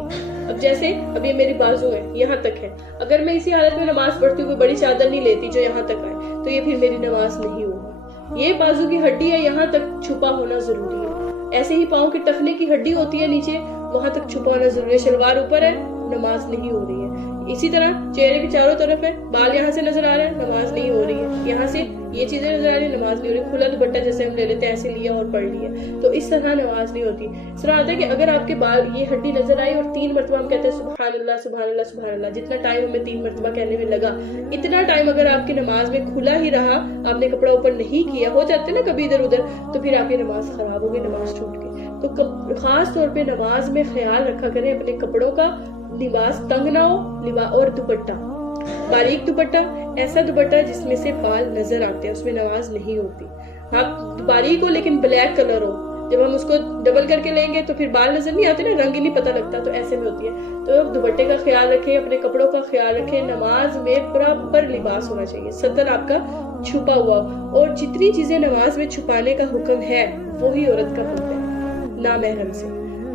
اب جیسے اب یہ میری بازو ہے، یہاں تک ہے، اگر میں اسی حالت میں نماز پڑھتی ہوں، کوئی بڑی چادر نہیں لیتی جو یہاں تک آئے، تو یہ پھر میری نماز نہیں ہوگی. یہ بازو کی ہڈی ہے، یہاں تک چھپا ہونا ضروری ہے. ایسے ہی پاؤں کے ٹخنے کی ہڈی ہوتی ہے نیچے، وہاں تک چھپا ہونا ضروری ہے. شلوار اوپر ہے، نماز نہیں ہو رہی ہے. اسی طرح چہرے کے چاروں طرف ہے، بال یہاں سے نظر آ رہا ہے، نماز نہیں ہو رہی ہے. یہاں سے یہ چیزیں نظر آ رہی ہیں، نماز نہیں ہو رہی. کھلا دوپٹہ جیسے ہم لے لیتے ہیں ایسے لیا اور پڑھ لیا، تو اس طرح نماز نہیں ہوتی. اس طرح آتا ہے کہ اگر آپ کے بال یہ ہڈی نظر آئی اور 3 مرتبہ ہم کہتے ہیں سبحان اللہ سبحان اللہ سبحان اللہ، جتنا ٹائم ہمیں 3 مرتبہ کہنے میں لگا، اتنا ٹائم اگر آپ کی نماز میں کھلا ہی رہا، آپ نے کپڑا اوپر نہیں کیا، ہو جاتے نا کبھی ادھر ادھر، تو پھر آپ کی نماز خراب ہوگی، نماز چھوٹ گئی. تو خاص طور پہ نماز میں خیال رکھا کریں اپنے کپڑوں کا، لباس تنگ نہ ہو، اور دوپٹہ باریک دوپٹہ، ایسا دوپٹہ جس میں سے بال نظر آتے ہیں، اس میں نماز نہیں ہوتی. ہاں باریک ہو لیکن بلیک کلر ہو، جب ہم اس کو ڈبل کر کے لیں گے تو پھر بال نظر نہیں آتے نا، رنگ ہی نہیں پتہ لگتا، تو ایسے میں ہوتی ہے. تو دوپٹے کا خیال رکھیں، اپنے کپڑوں کا خیال رکھیں. نماز میں پراپر لباس ہونا چاہیے، ستر آپ کا چھپا ہوا، اور جتنی چیزیں نماز میں چھپانے کا حکم ہے وہی عورت کا پردہ ہے. نامحرم سے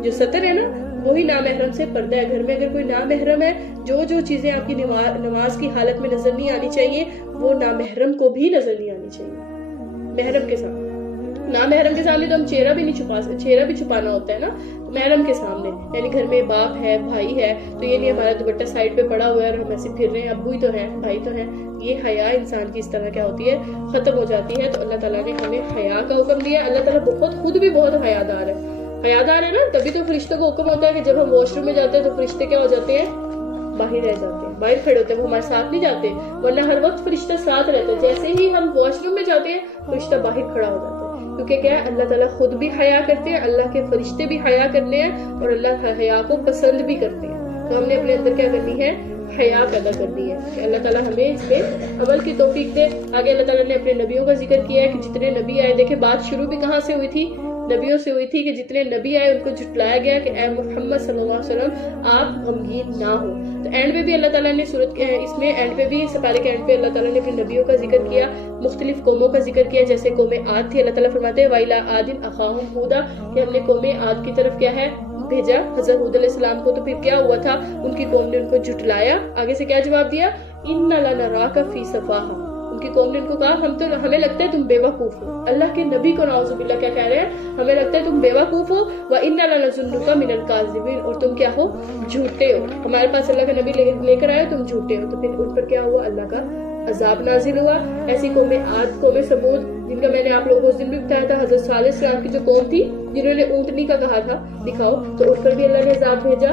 جو ستر ہے نا، وہی نامحرم سے پردہ ہے. گھر میں اگر کوئی نامحرم ہے، جو چیزیں آپ کی نماز کی حالت میں نظر نہیں آنی چاہیے، وہ نامحرم کو بھی نظر نہیں آنی چاہیے. محرم کے سامنے، نامحرم کے سامنے تو ہم چہرہ بھی نہیں چھپا سکتے، چہرہ بھی چھپانا ہوتا ہے نا. محرم کے سامنے یعنی گھر میں باپ ہے، بھائی ہے، تو یہ نہیں ہمارا دوپٹہ سائڈ پہ پڑا ہوا ہے اور ہم ایسے پھر رہے ہیں، ابو ہی تو ہیں، بھائی تو ہیں. یہ حیا انسان کی اس طرح کیا ہوتی ہے، ختم ہو جاتی ہے. تو اللہ تعالیٰ نے ہمیں حیا کا حکم دیا. اللہ تعالیٰ خود بھی بہت حیادار ہے. حیادار ہے نا، تبھی تو فرشتوں کو حکم ہوتا ہے کہ جب ہم واش روم میں جاتے ہیں تو فرشتے کیا ہو جاتے ہیں، باہر رہ جاتے ہیں، باہر کھڑے ہوتے ہیں، وہ ہمارے ساتھ نہیں جاتے، ورنہ ہر وقت فرشتہ ساتھ رہتا ہے. جیسے ہی ہم واش روم میں جاتے ہیں فرشتہ باہر کھڑا ہو جاتا ہے، کیونکہ کیا ہے، اللہ تعالیٰ خود بھی حیا کرتے ہیں، اللہ کے فرشتے بھی حیا کرنے ہیں، اور اللہ حیا کو پسند بھی کرتے ہیں. تو ہم نے اپنے اندر کیا کرنی ہے، حیا پیدا کرنی ہے کہ اللہ تعالیٰ ہمیں اس پہ عمل کی توفیق دے. آگے اللہ تعالیٰ نے اپنے نبیوں کا ذکر کیا ہے کہ جتنے نبی آئے، دیکھیں بات شروع بھی کہاں سے ہوئی تھی، نبیوں سے ہوئی تھی، کہ جتنے نبی آئے ان کو جھٹلایا گیا کہ اے محمد صلی اللہ علیہ وسلم آپ غمگین نہ ہو. تو اینڈ میں بھی اللہ تعالیٰ نے اس میں اینڈ پہ بھی، سپارے کے اینڈ پہ اللہ تعالیٰ نے اپنے نبیوں کا ذکر کیا، مختلف قوموں کا ذکر کیا. جیسے قوم عاد تھی، اللہ تعالیٰ فرماتے ہیں وَإِلَىٰ عَادٍ أَخَاهُمْ هُودًا، کہ ہم نے قوم عاد کی طرف کیا ہے بھیجا حضرت ہود علیہ السلام کو. تو پھر کیا ہوا تھا، ان کی قوم نے ان کو جھٹلایا. آگے سے کیا جواب دیا، إِنَّ لَنَرَاكَ فِي سَفَاهَةٍ، ان کی قوم نے ان کو کہا ہمیں لگتا ہے تم بیوقوف ہو. اللہ کے نبی کو نعوذ باللہ کیا کہہ رہے ہیں؟ ہمیں لگتا ہے تم بیوقوف ہو. وَإِنَّا لَنَظُنُّكَ مِنَ الْكَاذِبِينَ، اور تم کیا ہو؟ جھوٹے ہو. ہمارے پاس اللہ کا نبی لے کر آئے، تم جھوٹے ہو. تو پھر ان پر کیا ہوا؟ اللہ کا عذاب نازل ہوا. ایسی قوم عاد، قوم سمود، جن کا میں نے آپ لوگوں کو اس دن بھی بتایا تھا، حضرت صالح علیہ السلام کی جو قوم تھی جنہوں نے اونٹنی کا کہا تھا دکھاؤ، تو ان پر بھی اللہ نے عذاب بھیجا.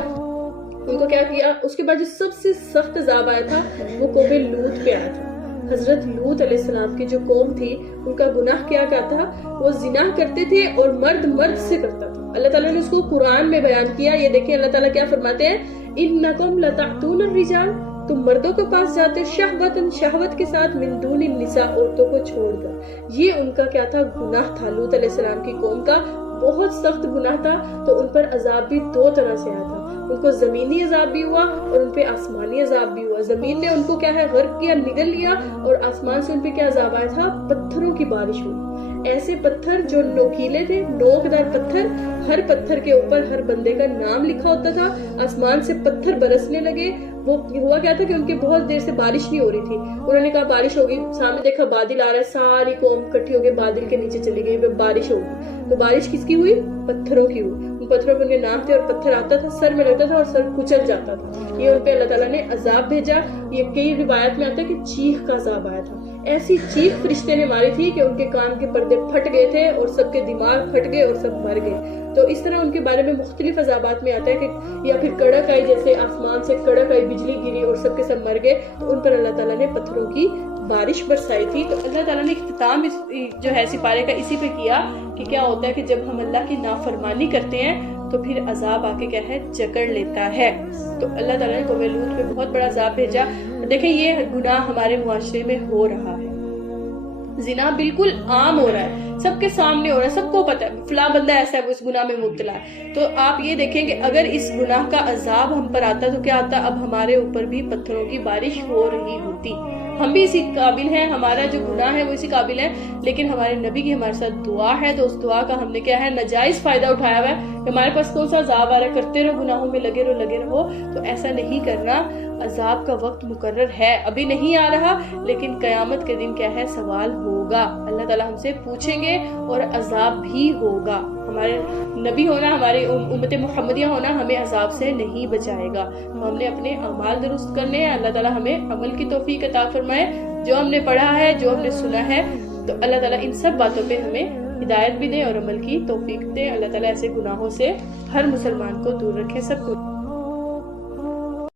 ان کو کیا کیا؟ اس کے بعد جو سب سے سخت عذاب آیا تھا وہ قوم لوط پہ آیا تھا. حضرت لوط علیہ السلام کی جو قوم تھی ان کا گناہ کیا تھا؟ وہ زنا کرتے تھے اور مرد سے کرتا تھا. اللہ تعالیٰ نے اس کو قرآن میں بیان کیا. یہ دیکھیں اللہ تعالیٰ کیا فرماتے ہیں، انکم لتأتون الرجال، تم مردوں کے پاس جاتے شہوت کے ساتھ، من دون النساء، عورتوں کو چھوڑ کر. یہ ان کا کیا تھا؟ گناہ تھا. لوط علیہ السلام کی قوم کا بہت سخت گناہ تھا. تو ان پر عذاب بھی دو طرح سے آیا تھا. ان کو زمینی عذاب بھی ہوا اور ان پہ آسمانی عذاب بھی ہوا. زمین نے ان کو کیا ہے؟ غرق کیا، نگل لیا. اور آسمان سے ان پہ کیا عذاب آیا تھا؟ پتھروں کی بارش ہوئی. ایسے پتھر جو نوکیلے تھے، نوکدار پتھر، ہر پتھر کے اوپر ہر بندے کا نام لکھا ہوتا تھا. آسمان سے پتھر برسنے لگے. وہ ہوا کیا تھا کہ ان کے بہت دیر سے بارش نہیں ہو رہی تھی. انہوں نے کہا بارش ہوگی، سامنے دیکھا بادل آ رہا ہے، ساری قوم اکٹھی ہو گئی بادل کے نیچے چلی گئی، بارش ہوگی. تو بارش کس کی ہوئی؟ پتھروں کی ہوئی. ان پتھروں پہ ان کے نام تھے اور پتھر آتا تھا، سر میں لگتا تھا اور سر کچل جاتا تھا. یہ ان پہ اللہ تعالیٰ نے عذاب بھیجا. یہ کئی روایت میں آتا ہے کہ چیخ کا عذاب آیا تھا. ایسی چیخ فرشتے نے ماری تھی کہ ان کے کان کے پردے پھٹ گئے تھے اور سب کے دماغ پھٹ گئے اور سب مر گئے. تو اس طرح ان کے بارے میں مختلف عذابات میں آتا ہے کہ یا پھر کڑک آئی، جیسے آسمان سے کڑک آئی، بجلی گری اور سب کے سب مر گئے. تو ان پر اللہ تعالیٰ نے پتھروں کی بارش برسائی تھی. تو اللہ تعالیٰ نے اختتام جو ہے سپارے کا اسی پہ کیا کہ کیا ہوتا ہے کہ جب ہم اللہ کی نافرمانی کرتے ہیں تو پھر عذاب آ کے کیا ہے؟ جکڑ لیتا ہے. تو اللہ تعالیٰ نے قوم لوط پہ بہت بڑا عذاب بھیجا. دیکھیں یہ گناہ ہمارے معاشرے میں ہو رہا ہے. زنا بالکل عام ہو رہا ہے، سب کے سامنے ہو رہا ہے، سب کو پتہ ہے فلاں بندہ ایسا ہے، وہ اس گناہ میں مبتلا ہے. تو آپ یہ دیکھیں کہ اگر اس گناہ کا عذاب ہم پر آتا تو کیا آتا؟ اب ہمارے اوپر بھی پتھروں کی بارش ہو رہی ہوتی. ہم بھی اسی قابل ہیں، ہمارا جو گناہ ہے وہ اسی قابل ہے. لیکن ہمارے نبی کی ہمارے ساتھ دعا ہے، تو اس دعا کا ہم نے کیا ہے؟ ناجائز فائدہ اٹھایا ہوا ہے. ہمارے پاس کون سا عذاب آ رہا ہے؟ کرتے رہو گناہوں میں، لگے رہو. تو ایسا نہیں کرنا. عذاب کا وقت مقرر ہے، ابھی نہیں آ رہا، لیکن قیامت کے دن کیا ہے؟ سوال ہوگا. اللہ تعالیٰ ہم سے پوچھیں گے اور عذاب بھی ہوگا. ہمارے نبی ہونا، ہماری امت محمدیہ ہونا ہمیں عذاب سے نہیں بچائے گا. ہم نے اپنے اعمال درست کرنے ہیں. اللہ تعالیٰ ہمیں عمل کی توفیق عطا فرمائے. جو ہم نے پڑھا ہے، جو ہم نے سنا ہے، تو اللہ تعالیٰ ان سب باتوں پہ ہمیں ہدایت بھی دے اور عمل کی توفیق دے. اللہ تعالیٰ ایسے گناہوں سے ہر مسلمان کو دور رکھے. سب کو